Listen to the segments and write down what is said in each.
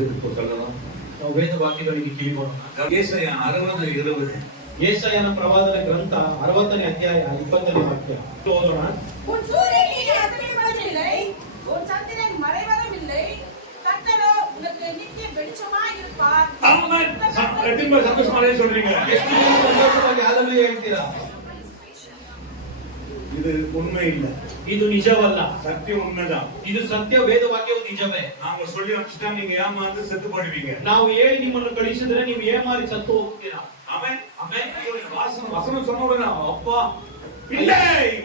ನಾವು ವೇದ ವಾಕ್ಯಗಳಿಗೆ ಕಿವಿಗೊಡೋಣ. ಯೆಶಾಯ 60:20. ಯೆಶಾಯನ ಪ್ರವಾದನ ಗ್ರಂಥ 60ನೇ ಅಧ್ಯಾಯ 20ನೇ ವಾಕ್ಯ ಓದೋಣ. உன் சூரியனிலே அஸ்தமிப்பதில்லை, உன் சந்திரன் மறைவதுமில்லை, கர்த்தரோ உனக்கு நித்திய வெளிச்சமாய் இருப்பார். ஆமென். எத்தனை சந்தோஷமா சொல்றீங்க? ಎಷ್ಟು ಸಂತೋಷವಾಗಿ ಹಲ್ಲೆಲೂಯಾ ಹೇಳ್ತೀರಾ? இது உண்மை இல்ல, ಇದು ನಿಜವಲ್ಲ. சத்தியம் உண்மைதான். ಇದು ಸತ್ಯ, ವೇದ ವಾಕ್ಯವು ನಿಜವೇ. நாங்க சொல்லி அனுப்பிச்சிட்டா நீங்க ஏமாந்து செத்து போடுவீங்க. ನಾವು ಹೇಳಿ ನಿಮ್ಮನ್ನು ಕಳಿಸಿದ್ರೆ ನೀವು ಏಮಾರಿ ಸತ್ತು ಹೋಗ್ತೀರಾ. ஆமென். ஆமென். வசனம் சொன்ன உடனே அப்பா இல்லை,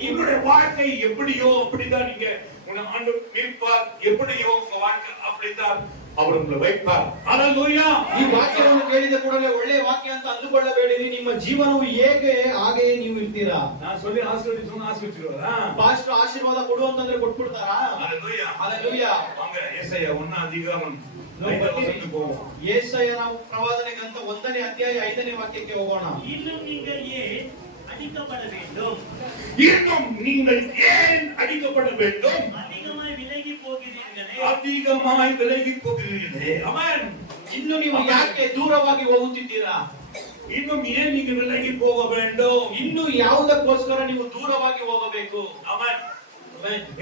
உங்களுடைய வாழ்க்கை எப்படியோ அப்படிதான் நீங்க உங்க ஆண்டவர் இருப்பார், எப்படியோ உங்க வாழ்க்கை அப்படிதான் அவர் உங்களை வைப்பார். ஹalleluya. ಈ ವಾಕ್ಯವನ್ನು ಕೇಳಿದ ಕೂಡಲೇ ಒಳ್ಳೆಯ ವಾಕ್ಯ ಅಂತ ಅಂದುಕೊಳ್ಳಬೇಡಿರಿ. ನಿಮ್ಮ ಜೀವನವು ಹೇಗೆ ಹಾಗೆಯೇ ನೀವು ಇರ್ತೀರಾ. ನಾನು சொல்லி ஆசீர்வதிச்சிருவாரா? ಪಾಸ್ಟರ್ ಆಶೀರ್ವಾದ ಕೊಡು ಅಂತಂದ್ರೆ ಕೊಟ್ಬಿಡ್ತಾರಾ? ஹalleluya. ಹಲ್ಲೆಲೂಯಾ. வாங்க ಯೆಶಾಯ 1:5 போவோம். ಯೆಶಾಯನ ಪ್ರವಾದನೆ ಗ್ರಂಥ 1ನೇ ಅಧ್ಯಾಯ 5ನೇ ವಾಕ್ಯಕ್ಕೆ ಹೋಗೋಣ. இன்னும் நீங்கள் ஏன் அடிக்கப்பட வேண்டும்? இன்னும் நீங்கள் ஏன் அடிக்கப்பட வேண்டும்? அதிகமாய் விலகி போகிறீர்களே. அதிகமாய் விலகி போகிறீர்களே. ஆமென். ಇನ್ನು ನೀವು ಯಾಕೆ ದೂರವಾಗಿ ಹೋಗುತ್ತಿದ್ದೀರಾ? இன்னும் ஏன் நீங்க விலகி போக வேண்டும்? ಇನ್ನು ಯಾವುದಕ್ಕೋಸ್ಕರ ನೀವು ದೂರವಾಗಿ ಹೋಗಬೇಕು? ஆமென்.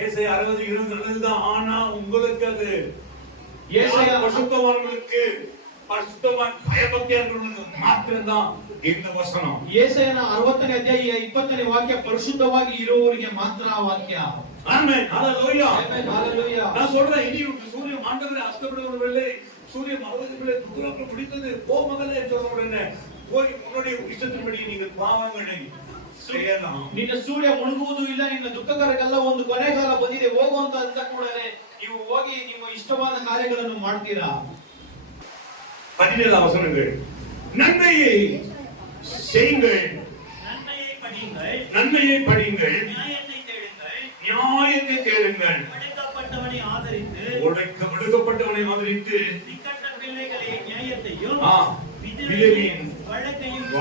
ಯೆಶಾಯ 60:20 தான். ஆனா உங்களுக்கு அது ಯೆಶಾಯ பரிசுத்தவான்களுக்கு, பரிசுத்தவான் பயபக்தியானவர்களுக்கு மாத்திரம்தான் இந்த வசனம். ಯೆಶಾಯನ 60ನೇ ಅಧ್ಯಾಯ 20ನೇ ವಾಕ್ಯ ಪರಿಶುದ್ಧವಾಗಿ ಇರುವವರಿಗೆ ಮಾತ್ರ ಆ ವಾಕ್ಯ. ஆமென். ஹalleluya. ಆಮೆನ್. ಹಲ್ಲೆಲೂಯಾ. நான் சொல்றேன், இனி சூரியன் ஆண்டவரே அஸ்தமிடுகிற வேளை, சூரியன் மறைவதற்கு வேளை தூரத்தில் முடிந்தது. போ மகளே சொன்ன உடனே போய் உன்னுடைய இஷ்டத்தின்படி நீங்கள் பாவங்களை செய்யலாம். ನಿನ್ನ ಸೂರ್ಯ ಮುಳುಗುವುದು ಇಲ್ಲ, ನಿನ್ನ ದುಃಖಕರಕ್ಕೆಲ್ಲ ಒಂದು ಕೊನೆಗಾಲ ಬಂದಿದೆ ಹೋಗು ಅಂತ ಅಂದ ಕೂಡಲೇ ನೀವು ಹೋಗಿ ನಿಮ್ಮ ಇಷ್ಟವಾದ ಕಾರ್ಯಗಳನ್ನು ಮಾಡ್ತೀರಾ. 17 வசனங்கள். நன்மையை செய்யுங்கள், நன்மையை படியுங்கள், நன்மையை படியுங்கள், நியாயத்தை தேடுங்கள், நியாயத்தை தேடுங்கள், ஒடுக்கப்பட்டவனை ஆதரித்து, ஒடுக்கப்பட்டவனை ஆதரித்து, திக்கற்ற பிள்ளைகளை நியாயத்தையும், விதவையின்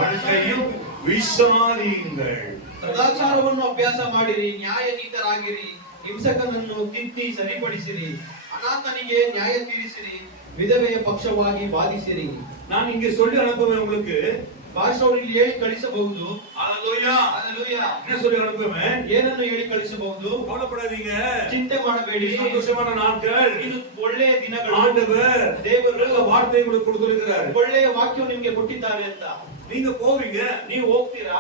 வழக்கையும் விசாரியுங்கள். ಸದಾಚಾರವನ್ನು ಅಭ್ಯಾಸ ಮಾಡಿರಿ, ನ್ಯಾಯನೀತರಾಗಿರಿ, ಹಿಂಸಕನನ್ನು ತಿದ್ದಿ ಸರಿಪಡಿಸಿರಿ, ಅನಾಥನಿಗೆ ನ್ಯಾಯ ತೀರಿಸಿರಿ, ವಿಧವೆಯ ಪಕ್ಷವಾಗಿ ವಾದಿಸಿರಿ. நான் இங்கே சொல்லி அனுப்புவேன் உங்களுக்கு. ಪಾಸ್ಟರ್ ಇಲ್ಲಿ ಹೇಳಿ ಕಳಿಸಬಹುದು. ஹalleluya. ಹಲ್ಲೆಲೂಯಾ. என்ன சொல்லி அனுப்புவேன்? ಏನನ್ನು ಹೇಳಿ ಕಳಿಸಬಹುದು? கவலைப்படாதீங்க, ಚಿಂತೆ ಮಾಡಬೇಡಿ. சந்தோஷமான நாட்கள், ಇದು ಒಳ್ಳೆಯ ದಿನಗಳು. ஆண்டவர் ದೇವರು வார்த்தை உங்களுக்கு கொடுத்திருக்கிறார். ಒಳ್ಳೆಯ ವಾಕ್ಯವು ನಿಮಗೆ ಕೊಟ್ಟಿದ್ದಾರೆ ಅಂತ நீங்க போவீங்க, ನೀವು ಹೋಗ್ತೀರಾ,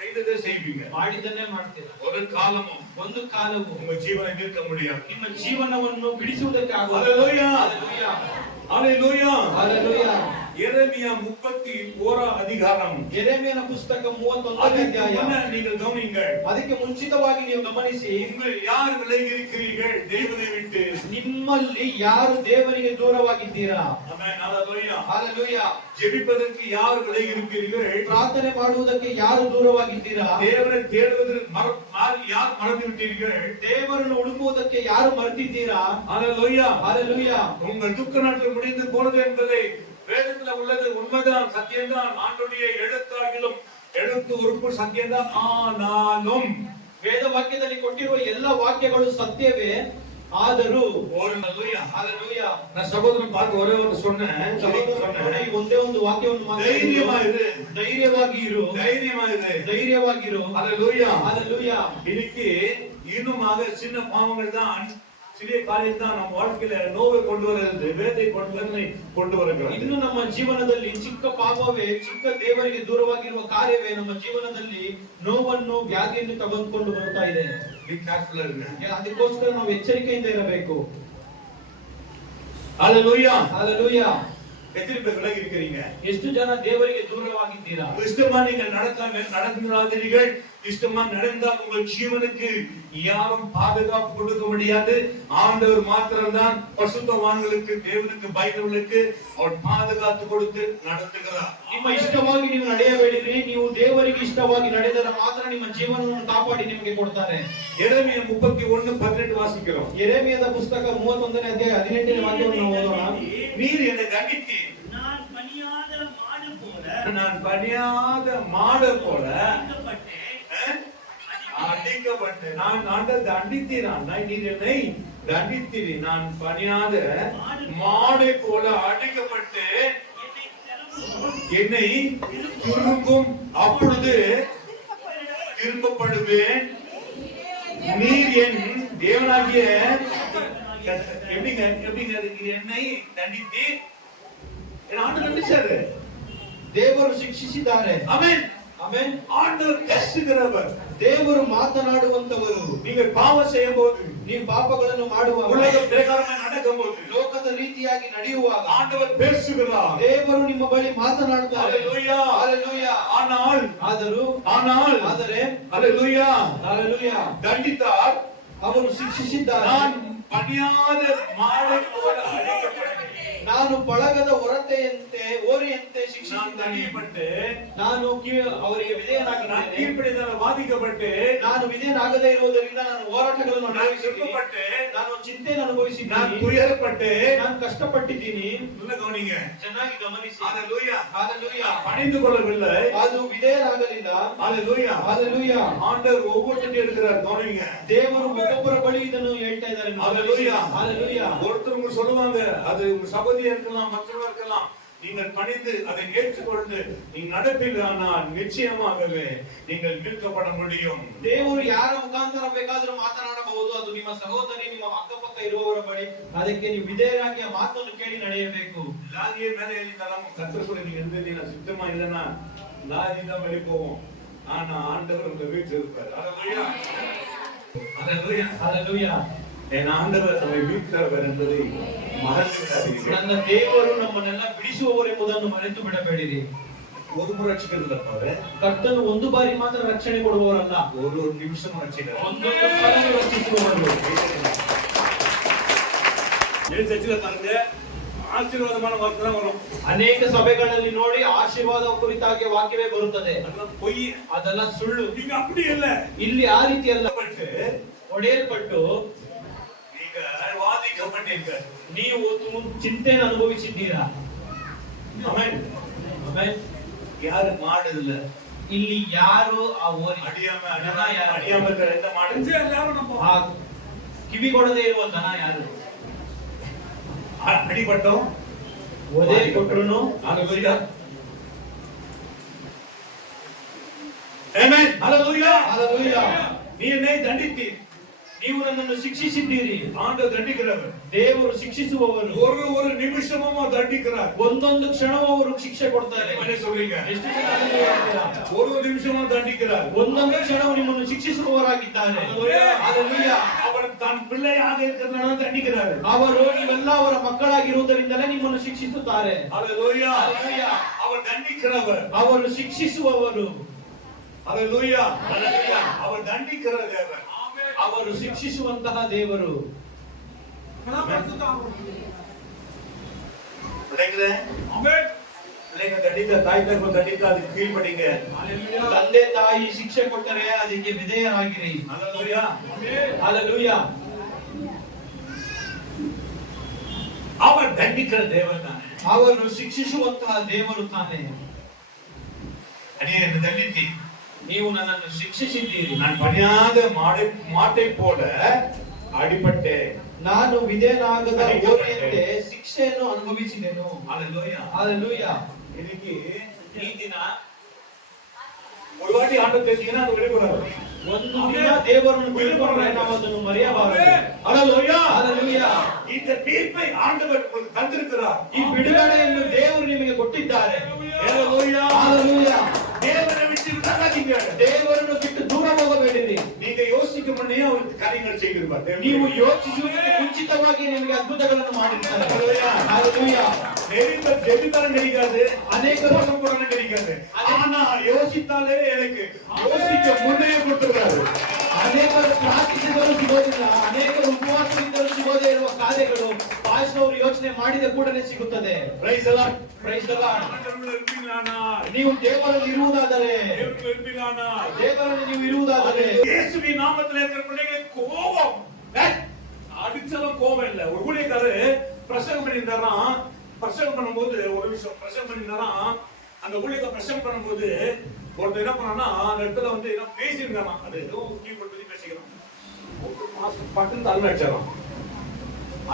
செய்ததை செய்வீங்க. ಮಾಡಿದ್ದನ್ನೇ ಮಾಡ್ತೀರಾ. ஒரு காலமும் ಒಂದು ಕಾಲವು உங்க ஜீவனை நிற்க முடியாது. ನಿಮ್ಮ ಜೀವನವನ್ನು ಬಿಡಿಸುವುದಕ್ಕೆ ಆಗುವುದಿಲ್ಲ. ஹalleluya. ಹಲ್ಲೆಲೂಯಾ. ஹalleluya. ಹಲ್ಲೆಲೂಯಾ. எரேமியா 31 அதிகாரம். ಯೆರೆಮೀಯನ ಪುಸ್ತಕ 31ನೇ ಅಧ್ಯಾಯ. நீங்கள் கவனியுங்கள். ಅದಕ್ಕೆ ಮುಂಚಿತವಾಗಿ ನೀವು ಗಮನಿಸಿ, உங்கள் யார் விலகி இருக்கிறீர்கள் தேவனை விட்டு? ನಿಮ್ಮಲ್ಲಿ ಯಾರು ದೇವರಿಗೆ ದೂರವಾಗಿದ್ದೀರಾ? ஆமென். ஹalleluya. ಹಲ್ಲೆಲೂಯಾ. ஜெபிப்பதற்கு யார் விலகி இருக்கிறீர்கள்? ಪ್ರಾರ್ಥನೆ ಮಾಡುವುದಕ್ಕೆ ಯಾರು ದೂರವಾಗಿದ್ದೀರಾ? தேவனை தேடுவதற்கு யார் மறந்து விட்டீர்கள்? ದೇವರನ್ನು ಹುಡುಕುವುದಕ್ಕೆ ಯಾರು ಮರೆತಿದ್ದೀರಾ? ஹalleluya. ಹಲ್ಲೆಲೂಯಾ. உங்கள் துக்க நாட்கள் முடிந்து போனது என்பதை வேதத்துல உள்ளது உண்மைதான், சத்தியம்தான். ஆண்டவருடைய எழுத்தாகிலும் எழுத்து உறுப்பு சத்தியம்தான். ஆனாலும் ವೇದ ವಾಕ್ಯದಲ್ಲಿ ಕೊಟ್ಟಿರುವ ಎಲ್ಲ ವಾಕ್ಯಗಳು ಸತ್ಯವೇ, ಆದರೂ ஒரு ஹalleluya. ಹಲ್ಲೆಲೂಯಾ. நான் சகோதரன் பார்த்து ஒரே ஒரு சொன்னேன். ಒಂದೇ ಒಂದು ವಾಕ್ಯವನ್ನು ಮಾತ್ರ தைரியமாயிரு, ಧೈರ್ಯವಾಗಿ ಇರು, தைரியமாயிரு, ಧೈರ್ಯವಾಗಿರು. ஹalleluya. ಹಲ್ಲೆಲೂಯಾ. இன்னைக்கு இன்னுமாக சின்ன பாவங்கள் தான், சிறிய காரியம் தான் நம்ம வாழ்க்கையில நோவை கொண்டு வருகிறது, வேதை கொண்டு வருகிறது. ಇನ್ನು ನಮ್ಮ ಜೀವನದಲ್ಲಿ ಚಿಕ್ಕ ಪಾಪವೇ, ಚಿಕ್ಕ ದೇವರಿಗೆ ದೂರವಾಗಿರುವ ಕಾರ್ಯವೇ ನಮ್ಮ ಜೀವನದಲ್ಲಿ ನೋವನ್ನು, ವ್ಯಾಧಿಯನ್ನು ತೆಗೆದುಕೊಂಡು ಬರ್ತಾ ಇದೆ. ಅದಕ್ಕೋಸ್ಕರ ನಾವು ಎಚ್ಚರಿಕೆಯಿಂದ ಇರಬೇಕು. ஹalleluya. ಹಲ್ಲೆಲೂಯಾ. எத்தனை பேர் விலகி இருக்கிறீங்க? ಎಷ್ಟು ಜನ ದೇವರಿಗೆ ದೂರವಾಗಿದ್ದೀರಾ? இஷ்டமா நீங்கள் நடந்தாதீர்கள். இஷ்டமா நடந்தால் உங்கள் ஜீவனுக்கு யாரும் பாதுகாப்பு கொடுக்க முடியாது. ஆண்டவர் மாத்திரம்தான் பரிசுத்தவான்களுக்கு, தேவனுக்கு பயந்தவர்களுக்கு அவர் பாதுகாத்து கொடுத்து நடத்துகிறார். ನಿಮ್ಮ ಇಷ್ಟವಾಗಿ ನೀವು ನಡೆಯಬೇಡಿರಿ. ನೀವು ದೇವರಿಗೆ ಇಷ್ಟವಾಗಿ ನಡೆದರೆ ಮಾತ್ರ ನಿಮ್ಮ ಜೀವನವನ್ನು ಕಾಪಾಡಿ ನಿಮಗೆ ಕೊಡ್ತಾರೆ. எரேமியா 31:18 வாசிக்கிறோம். ಯೆರೆಮೀಯದ ಪುಸ್ತಕ 31ನೇ ಅಧ್ಯಾಯ 18ನೇ ವಾಕ್ಯವನ್ನು ಓದೋಣ. நீர் என்னை தண்டித்தீர், நான் பணியாத மாடு போல நான் பணியாத மாடு போல அடிக்கப்பட்டு நான் ஆண்டவர் தண்டித்தீரான் நீர் என்னை தண்டித்தீரி நான் பணியாத மாடை போல அடிக்கப்பட்டு என்னை திரும்பும் அப்பொழுது திரும்பப்படுவேன் நீர் என் தேவனாகிய எப்படிங்க என்னை தண்டித்து என் ஆண்டு தண்டிச்சாரு ದೇವರು ಶಿಕ್ಷಿಸಿದ್ದಾರೆ. Amen amen. ஆண்டவர் பேசுகிறவர். ದೇವರು ಮಾತನಾಡುವಂತವರು. நீங்கள் பாவம் செய்யும்போது ನೀವು ಪಾಪಗಳನ್ನು ಮಾಡುವಾಗ உலக பிரகாரமாய் நடக்கும்போது ಲೋಕದ ರೀತಿಯಾಗಿ ನಡೆಯುವಾಗ ஆண்டவர் பேசுகிறார். ದೇವರು ನಿಮ್ಮ ಬಳಿ ಮಾತನಾಡುತ್ತಾರೆ. ஹalleluya ஹalleluya. ಆದರೆ ஹalleluya ದಂಡಿತಾರ್ ಅವರು ಶಿಕ್ಷಿಸಿದ್ದಾರೆ. நான் பணியாத மாடை போல அடிக்கப்பட்டேன். ನಾನು ಪಳಗದ ಹೊರತೆಯಂತೆ ಓರಿಯಂತೆ ಶಿಕ್ಷಿಸಲ್ಪಟ್ಟೆ. ನಾನು ಅವರಿಗೆ ವಿಧೇಯನಾಗಿದ್ದೇನೆ. ಕೀழ்ಪಡಿದಲ್ಲ ಬಾಧಿக்கப்பಟ್ಟೆ. ನಾನು ವಿಧೇಯನಾಗದೇ ಇರುವುದರಿಂದ ನಾನು ಹೋರಾಟಗಳನ್ನು ಅನುಭವಿಸಿದ್ದೇನೆ. ನಾನು ಚಿಂತೆಯನ್ನು ಅನುಭವಿಸಿದ್ದೇನೆ. ನಾನು ತುಯಲ್ಪಟ್ಟೆ. ನಾನು ಕಷ್ಟಪಟ್ಟಿದ್ದೀನಿ. ಚೆನ್ನಾಗಿ ಗಮನಿಸಿ. ஹalleluya. பணிந்துகொள்ளவில்லை. ಅದು ವಿಧೇಯರಾಗಲಿಲ್ಲ. ஹalleluya. ஆண்டவர் ஒவ்வொருத்தரையும் எடுக்கிறார். கவனிங்க. ದೇವರು ಒಬ್ಬೊಬ್ಬರ ಬಳಿ ಇದನ್ನು ಹೇಳ್ತಾ ಇದ್ದಾರೆ. ஹalleluya. ஒருத்தர் சொல்லுவாங்க அது உங்க சகோதரியா இருக்கலாம் மற்றவர்களா இருக்கலாம். நீங்கள் பணிந்து அதை ஏற்றுக்கொண்டு நீங்கள் நடப்பில்லானால் நிச்சயமாகவே நீங்கள் மீட்கப்பட முடியும். ದೇವರು ಯಾರ ಮುಖಾಂತರ ಬೇಕಾದರೂ ಮಾತನಾಡಬಹುದು. ಅದು ನಿಮ್ಮ ಸಹೋದರಿ ನಿಮ್ಮ ಅಕ್ಕಪಕ್ಕ ಇರುವವರ ಬಳಿ ಅದಕ್ಕೆ ನೀವು ವಿಧೇಯರಾಗಿ ಆ ಮಾತನ್ನು ಕೇಳಿ ನಡೆಯಬೇಕು. லாரியை மேல ஏறினாலும் கர்த்தர் கூட நீங்க இருந்தீங்கன்னா சுத்தமா இல்லைன்னா லாரி தான் வெளியே போவோம். ஆனா ஆண்டவர் உங்க வீட்டில் இருப்பார். ஹalleluya. என் ஆண்டவர் நம்மை மீட்கிறவர் என்பதை மறந்து விடாதீர்கள். ನನ್ನ ದೇವರು ನಮ್ಮನ್ನೆಲ್ಲ ಬಿಡಿಸುವವರು ಎಂಬುದನ್ನು ಮರೆತು ಬಿಡಬೇಡಿರಿ. ஒரு முறை ரட்சிக்கிறதுல ಕರ್ತನು ಒಂದು ಬಾರಿ ಮಾತ್ರ ರಕ್ಷಣೆ ಕೊಡುವವರಲ್ಲ, ஒரு நிமிஷம் ரட்சிக்கிறார். ಒಂದೊಂದು ಸಾರಿ ರಕ್ಷಿಸುವವರು. ஏன் சர்ச்சில் பாருங்க ஆசீர்வாதமான வார்த்தை தான் வரும். ಅನೇಕ ಸಭೆಗಳಲ್ಲಿ ನೋಡಿ ಆಶೀರ್ವಾದ ಕುರಿತಾಗಿ ವಾಕ್ಯವೇ ಬರುತ್ತದೆ. அதெல்லாம் பொய், ಅದೆಲ್ಲ ಸುಳ್ಳು. நீங்க அப்படி இல்ல. ಇಲ್ಲಿ ಆ ರೀತಿ ಅಲ್ಲ. ಒಡೆಯಲ್ಪಟ್ಟು நீங்கள் வாதிக்கப்பட்டீர்கள். ನೀವು ಚಿಂತೆಯನ್ನು ಅನುಭವಿಸಿದ್ದೀರಾ. ಆಮೆನ್. ಆಮೆನ್. ಯಾರು ಮಾಡುದಿಲ್ಲ. ಇಲ್ಲಿ ಯಾರು ಆ ಓರಿ ಅಡಿಯಾಮ ಕಿವಿಗೊಡದೇ ಇರುವ ದನ ಯಾರು? ಅಡಿಪಟ್ಟು ಒದೆ ಕೊಟ್ರು ನೀ என்னை ದಂಡಿತಿ. ನೀವು ನನ್ನನ್ನು ಶಿಕ್ಷಿಸಿದ್ದೀರಿ. ஆண்டவர் தண்டிக்கிறவர். ದೇವರು ಶಿಕ್ಷಿಸುವವರು. ஒரு நிமிஷமும் தண்டிக்கிறார். ಒಂದೊಂದು ಕ್ಷಣವೂ ಅವರು ಶಿಕ್ಷೆ ಕೊಡ್ತಾರೆ. ಮನೆ சொல்றீங்க. ಎಷ್ಟು ಜನ ಹೇಳ್ತೀರಾ? ஒரு நிமிஷமும் தண்டிக்கிறார். ಒಂದೊಂದು ಕ್ಷಣವೂ ನಿಮ್ಮನ್ನು ಶಿಕ್ಷಿಸುವವರಾಗಿದ್ದಾರೆ. ஹalleluya. அவர் தன் பிள்ளையாக இருக்கிறதுனால தண்டிக்கிறார். ಅವರು ನೀವೆಲ್ಲ ಅವರ ಮಕ್ಕಳಾಗಿರುವುದರಿಂದಲೇ ನಿಮ್ಮನ್ನು ಶಿಕ್ಷಿಸುತ್ತಾರೆ. ஹalleluya. அவர் தண்டிக்கிறவர். ಅವರು ಶಿಕ್ಷಿಸುವವರು. ஹalleluya. அவர் தண்டிக்கிற தேவன். ಅವರು ಶಿಕ್ಷಿಸುವಂತಹ ದೇವರು. ತಾಯಿ ತಗೊಂಡು தண்டிக்க அதுக்கு கீழ்ப்படிங்க. ತಂದೆ ತಾಯಿ ಶಿಕ್ಷೆ ಕೊಟ್ಟರೆ ಅದಕ್ಕೆ ವಿಧೇಯರಾಗಿರಿ. ஹalleluya. அவர் தண்டிக்கிற தேவன் தானே. ಅವರು ಶಿಕ್ಷಿಸುವಂತಹ ದೇವರು ತಾನೇ. ಅನೇಕ தண்டித்தி. ನೀವು ನನ್ನನ್ನು ಶಿಕ್ಷಿಸಿದ್ದೀರಿ. நான் பணியாத மாட்டை போல ಅಡಿಪಟ್ಟೆ. ನಾನು ವಿಧೇಯನಾಗದ ಓರಿಯಂತೆ ಶಿಕ್ಷೆಯನ್ನು ಅನುಭವಿಸಿದೆನು. ஹalleluya. இன்னைக்கு ಈ ದಿನ ஒரு வாட்டி ஆண்டவர் பேசினா அது வெளிப்படாது. ಒಂದು ದಿನ ದೇವರನ್ನು ತಿಳ್ಕೊಂಡ್ರೆ ನಾವು ಅದನ್ನು ಮರೆಯಬಾರದು. ஹalleluya. இந்த தீர்ப்பை ஆண்டவர் உங்களுக்கு தந்திருக்கிறார். ಈ ಬಿಡುಗಡೆಯನ್ನು ದೇವರು ನಿಮಗೆ ಕೊಟ್ಟಿದ್ದಾರೆ. ஹalleluya. தேவனை விட்டு விலகாதீங்க. ದೇವರನ್ನು ಬಿಟ್ಟು ದೂರ ಹೋಗಬೇಡಿರಿ. நீங்க யோசிக்க முன்னே அவர் காரியங்கள் செய்கிறார். ನೀವು ಯೋಚಿಸುವುದಕ್ಕೆ ಮುಂಚಿತವಾಗಿ ನಿಮಗೆ ಅದ್ಭುತಗಳನ್ನು ಮಾಡಿರ್ತಾರೆ. ஹalleluya. நெருங்க ஜெபித்தாலும் கிடைக்காது. ಅನೇಕ யோசனை கூட கிடைக்காது. ஆனா யோசித்தாலே எனக்கு யோசிக்க முன்னே கொடுத்துறாரு. ಅನೇಕರು ಪ್ರಾರ್ಥಿಸಿದರೂ ಸಿಗೋದಿಲ್ಲ. ಅನೇಕರು ಉಪವಾಸದಿಂದಲೂ ಸಿಗೋದೇ ಇರುವ ಕಾರ್ಯಗಳು ಪಾಸ್ಟರ್ ಯೋಚನೆ ಮಾಡಿದ ಕೂಡಲೇ ಸಿಗುತ್ತದೆ. Praise the Lord. Praise the Lord. ನೀವು ದೇವರಲ್ಲಿ ಇರುವುದಾದರೆ, ದೇವರಲ್ಲಿ ನೀವು ಇರುವುದಾದರೆ, இயேசுவின் நாமத்தில் இருக்கிற பிள்ளைகளுக்கு கோபம் அடிச்சாலும் கோபம் இல்ல. ஒரு ஊழியக்காரர் பிரசங்கம் பண்ணியிருந்தாராம். பிரசங்கம் பண்ணும்போது ஒரு விஷயம் பிரசங்கம் பண்ணியிருந்தாராம். அந்த ஊழியக்காரர் பிரசங்கம் பண்ணும்போது ஒருத்தர் என்ன பண்ணான்னா அந்த இடத்துல வந்து என்ன பேசியிருந்தானா, அது ஏதோ கீபோர்ட் பத்தி பேசிக்கிறான். மாஸ்டர் பட்டன் தலை அடிச்சாராம்.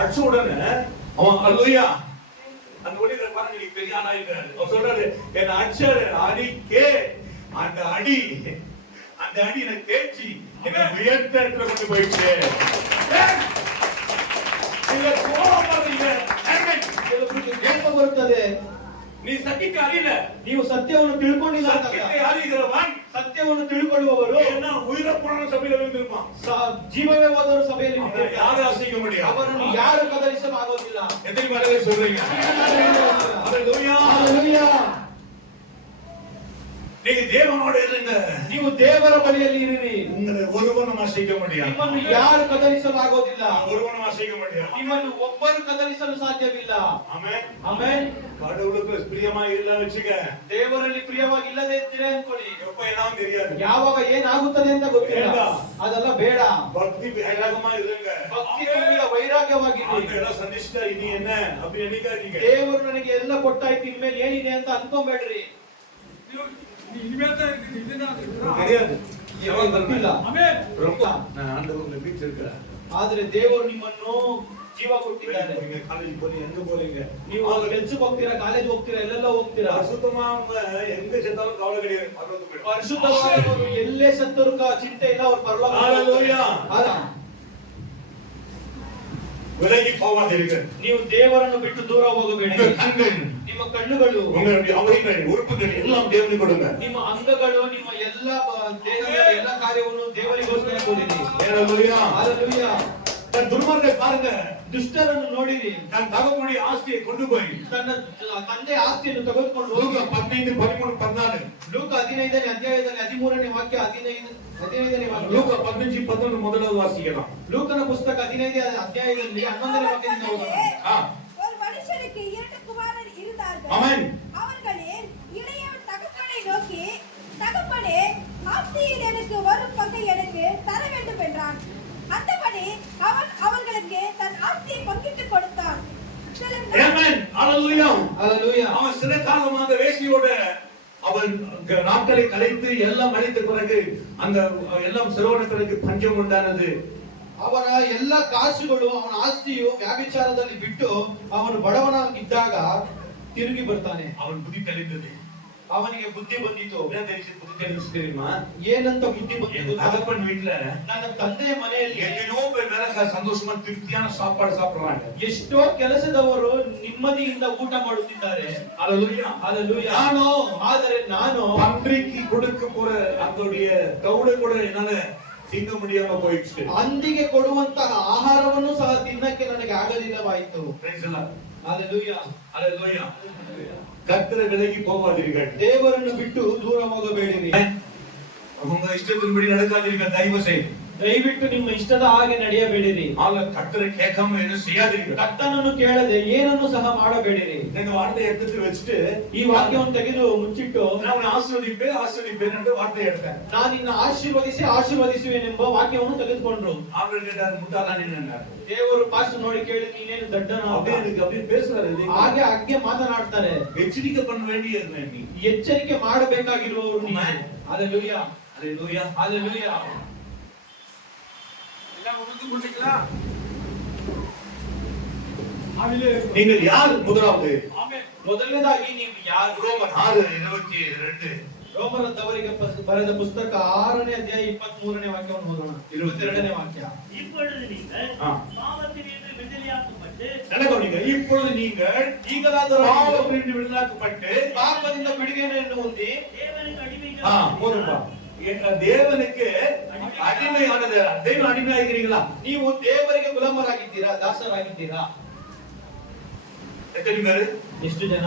அடிச்ச உடனே அவன் அல்லேலூயா அந்த ஒளியில பாருங்க, நீ பெரிய ஆளா இருக்காரு. அவர் சொல்றாரு, என்ன அடிச்சாரு, அடிக்கே அந்த அடி எனக்கு தேய்ச்சி என்ன உயர்த்த இடத்துல கொண்டு போயிடுச்சு. நீங்க கோபம் பாத்தீங்க, ಕೋಪ ಬರುತ್ತದೆ. ನೀ ಸತ್ಯಕ್ಕೆ ಅರಿಯಲ್ಲ, ನೀವು ಸತ್ಯವನ್ನು ತಿಳ್ಕೊಂಡಿಲ್ಲ. ಸತ್ಯಕ್ಕೆ ಅರಿಯದವನು ಸತ್ಯವನ್ನು ತಿಳ್ಕೊಳ್ಳುವವರು என்ன உயிரப்போன சபையில இருந்திருப்பான். ಜೀವವೇ ಹೋದವರು ಸಭೆಯಲ್ಲಿ ಯಾರು ಅಸೈக்க முடியாது, ಅವರನ್ನು ಯಾರು ಕದಲಿಸಲಾಗೋದಿಲ್ಲ. எத்தனை மரங்களை சொல்றீங்க? ஹalleluya ಹಲ್ಲೆಲೂಯಾ. நீங்க தேவனோட இருங்க, ನೀವು ದೇವರ ಬಳಿಯಲ್ಲಿ ಇರಿರಿ. உங்களை ஒருவனும் அசைக்க முடியாது, ನಿಮ್ಮನ್ನು ಯಾರು ಕದಲಿಸಲಾಗೋದಿಲ್ಲ. ஒருவனும் அசைக்க முடியாது. ನಿಮ್ಮನ್ನು ಒಬ್ಬರು ಕದಲಿಸಲು ಸಾಧ್ಯವಿಲ್ಲ. ஆமென் ಆಮೆನ್. கடவுளுக்கு பிரியமா இல்ல வச்சுக்க, ದೇವರಲ್ಲಿ ಪ್ರಿಯವಾಗಿಲ್ಲದೆ ಇದ್ದೀರಾ ಅನ್ಕೊಳ್ಳಿ, எப்ப ಏನಾவும் தெரியாது, ಯಾವಾಗ ಏನಾಗುತ್ತದೆ ಅಂತ ಗೊತ್ತಿಲ್ಲ. ಅದೆಲ್ಲ ಬೇಡ. பக்தி வைராகமா இருங்க, ಭಕ್ತಿ ತುಂಬಿದ ವೈರಾಗ್ಯವಾಗಿರಿ. எல்லாம் சந்திஷ்டா இனி என்ன அப்படி நினைக்காதீங்க. ದೇವರು ನನಗೆ ಎಲ್ಲ ಕೊಟ್ಟಾಯ್ತು, ಇನ್ಮೇಲೆ ಏನಿದೆ ಅಂತ ಅನ್ಕೊಂಬೇಡ್ರಿ. தெரியாது, ಯಾವಾಗ ಗೊತ್ತಿಲ್ಲ. ரொம்ப நான் ஆண்டவரை பிடிச்சிருக்கேன். ಆದ್ರೆ ದೇವರು ನಿಮ್ಮನ್ನು ಜೀವ ಕೊಟ್ಟಿದ್ದಾರೆ. நீங்க காலேஜ் போறீங்க, எங்க போறீங்க, ನೀವು ಕೆಲ್ಸಕ್ಕೆ ಹೋಗ್ತೀರಾ, ಕಾಲೇಜ್ ಹೋಗ್ತೀರಾ, ಎಲ್ಲೆಲ್ಲ ಹೋಗ್ತೀರಾ. அசுத்தமானவங்க எங்க செத்தாலும் கவலை கிடையாது, பரலோகத்துக்கு போயிடும். ಪರಿಶುದ್ಧವಾದವರು ಎಲ್ಲೇ ಸತ್ತರೂ ಚಿಂತೆ ಇಲ್ಲ, ಅವರು ಪರಲೋಕ. ஹalleluya. விலகி போகாதீர்கள். ನೀವು ದೇವರನ್ನು ಬಿಟ್ಟು ದೂರ ಹೋಗಬೇಡಿ. ನಿಮ್ಮ ಕಣ್ಣುಗಳು, உங்களுடைய அவைகள் உறுப்புகள் எல்லாம் தேவனுக்கு கொடுங்க. ನಿಮ್ಮ ಅಂಗಗಳು, ನಿಮ್ಮ ಎಲ್ಲ ದೇಹದ ಎಲ್ಲ ಕಾರ್ಯವನ್ನು ದೇವರಿಗೋಸ್ಕರ ಕೊಡಿರಿ. ஹalleluya. ಹಲ್ಲೆಲೂಯಾ. தன் துர்மார்க்கை பாருங்க, ದುಷ್ಟರನ್ನು ನೋಡಿರಿ. தன் தகப்பனுடைய ஆஸ்தியை கொண்டு போய் ತನ್ನ ತಂದೆ ಆಸ್ತಿಯನ್ನು ತೆಗೆದುಕೊಂಡು ಹೋಗಿ. லூக்கா 15 13 14 ಲೂಕ 15ನೇ ಅಧ್ಯಾಯದಲ್ಲಿ 13ನೇ ವಾಕ್ಯ, 15ನೇ ವಾಕ್ಯ. லூக்கா 15 11 முதலாவது வாசிக்கலாம். ಲೂಕನ ಪುಸ್ತಕ 15ನೇ ಅಧ್ಯಾಯದಲ್ಲಿ 11ನೇ ವಾಕ್ಯದಿಂದ ಓದೋಣ. ஒரு மனுஷனுக்கு 2 குமாரர் இருந்தார்கள். ஆமென். அவர்களில் இளையவன் தகப்பனை நோக்கி, தகப்பனே, ஆஸ்தியில் எனக்கு வரும் பங்கை எனக்கு தர வேண்டும் என்றான். அந்தபடி அவன் அவர்களுக்கு தன் ஆஸ்தியை பங்கிட்டுக் கொடுத்தான். ஆமென். ஹalleluya. ಹಲ್ಲೆಲೂಯಾ. அவன் சில காலமாக வேசியோட அவன் நாட்களை கழித்து எல்லாம் அழித்த பிறகு அந்த எல்லாம் சிறுவனத்திற்கு பஞ்சம் உண்டானது. ಅವರ ಎಲ್ಲ ಕಾಸುಗಳು, ಅವನ ಆಸ್ತಿಯು ವ್ಯಾಭಿಚಾರದಲ್ಲಿ ಬಿಟ್ಟು ಅವನು ಬಡವನಾಗಿದ್ದಾಗ ತಿರುಗಿ ಬರ್ತಾನೆ. அவன் புத்தி தெளிந்தது. ಅವನಿಗೆ ಬುದ್ಧಿ ಬಂದಿತು. என்ன புத்தி தெளிஞ்சு தெரியுமா? ಏನಂತ ಬುದ್ಧಿ ಬಂದಿತು? தகப்பன் வீட்டுல ನನ್ನ ತಂದೆಯ ಮನೆಯಲ್ಲಿ எத்தனையோ பேர் வேலை சந்தோஷமா திருப்தியான சாப்பாடு சாப்பிடுறாங்க. ಎಷ್ಟೋ ಕೆಲಸದವರು ನೆಮ್ಮದಿಯಿಂದ ಊಟ ಮಾಡುತ್ತಿದ್ದಾರೆ. ஹalleluya. ಹಲ್ಲೆಲೂಯಾ. ಆದರೆ ನಾನು பன்றிக்கு கொடுக்க போற அதோடைய தவிட கூட என்னால ತಿಂಗ முடியாம போயிடுச்சு. ಹಂದಿಗೆ ಕೊಡುವಂತಹ ಆಹಾರವನ್ನು ಸಹ ತಿನ್ನಕ್ಕೆ ನನಗೆ ಆಗಲಿಲ್ಲವಾಯಿತು. Praise the Lord. ಹಲ್ಲೆಲೂಯಾ. ஹalleluya. கர்த்தரை விலகி போகாதீர்கள். ದೇವರನ್ನು ಬಿಟ್ಟು ದೂರ ಹೋಗಬೇಡಿರಿ. உங்க இஷ்டத்தின்படி நடக்காதீர்கள், தயவு செய்து. ದಯವಿಟ್ಟು ನಿಮ್ಮ ಇಷ್ಟದ ಹಾಗೆ ನಡೆಯಬೇಡಿರಿ. கர்த்தரை கேட்காம என்ன செய்யாதீர்கள். ಕರ್ತನನ್ನು ಕೇಳದೆ ಏನನ್ನು ಸಹ ಮಾಡಬೇಡಿರಿ. இந்த வார்த்தையை எடுத்து வச்சுட்டு ಈ ವಾಕ್ಯವನ್ನು ತೆಗೆದು ಮುಚ್ಚಿಟ್ಟು நான் ஆசீர்வதிப்பேன் என்று வார்த்தை எடுத்தேன். ನಾನು ನಿನ್ನ ಆಶೀರ್ವದಿಸುವೆನೆಂಬ ವಾಕ್ಯವನ್ನು ತೆಗೆದುಕೊಂಡ್ರು. அவர் கேட்டார், முட்டாளா நின்னார். ದೇವರು ಪಾಸ್ಟರ್ ನೋಡಿ ಕೇಳಿ, ನೀನೇನು ದಡ್ಡನ? அப்படியே பேசுறாரு. ಹಾಗೆ ಮಾತನಾಡ್ತಾರೆ. எச்சரிக்கை பண்ண வேண்டியது நீ. ಎಚ್ಚರಿಕೆ ಮಾಡಬೇಕಾಗಿರುವವರು ನೀನು. ಹಲ್ಲೆಲೂಯಾ. ஹalleluya. ಹಲ್ಲೆಲೂಯಾ. நீங்கள் யார்? முதலாவது ಮೊದಲನೇದಾಗಿ ನೀವು ಯಾರು? ரோமர் 6:22. ರೋಮರದವರಿಗೆ ಬರೆದ ಪುಸ್ತಕ 6ನೇ ಅಧ್ಯಾಯ 23ನೇ ವಾಕ್ಯವನ್ನು ಓದೋಣ. 22ನೇ ವಾಕ್ಯ. இப்பொழுது நீங்கள் பாவத்திலிருந்து விடுதலையாக்கப்பட்டு நடக்கவீங்க. இப்பொழுது நீங்கள் ಈಗಲಾದರೂ பாவத்திலிருந்து விடுதலையாக்கப்பட்டு ಪಾಪದಿಂದ ಬಿಡುಗಡೆಯನ್ನು ಹೊಂದಿ தேவனுக்கு போதும்பா. அடிமைகள் தேவனுக்கு அடிமையானது. தெய்வம் அடிமையாகிறீங்களா? ನೀವು ದೇವರಿಗೆ ಗುಲಾಮರಾಗಿದ್ದೀರಾ, ದಾಸರಾಗಿದ್ದೀರಾ? எத்தனை பேரு ಎಷ್ಟು ಜನ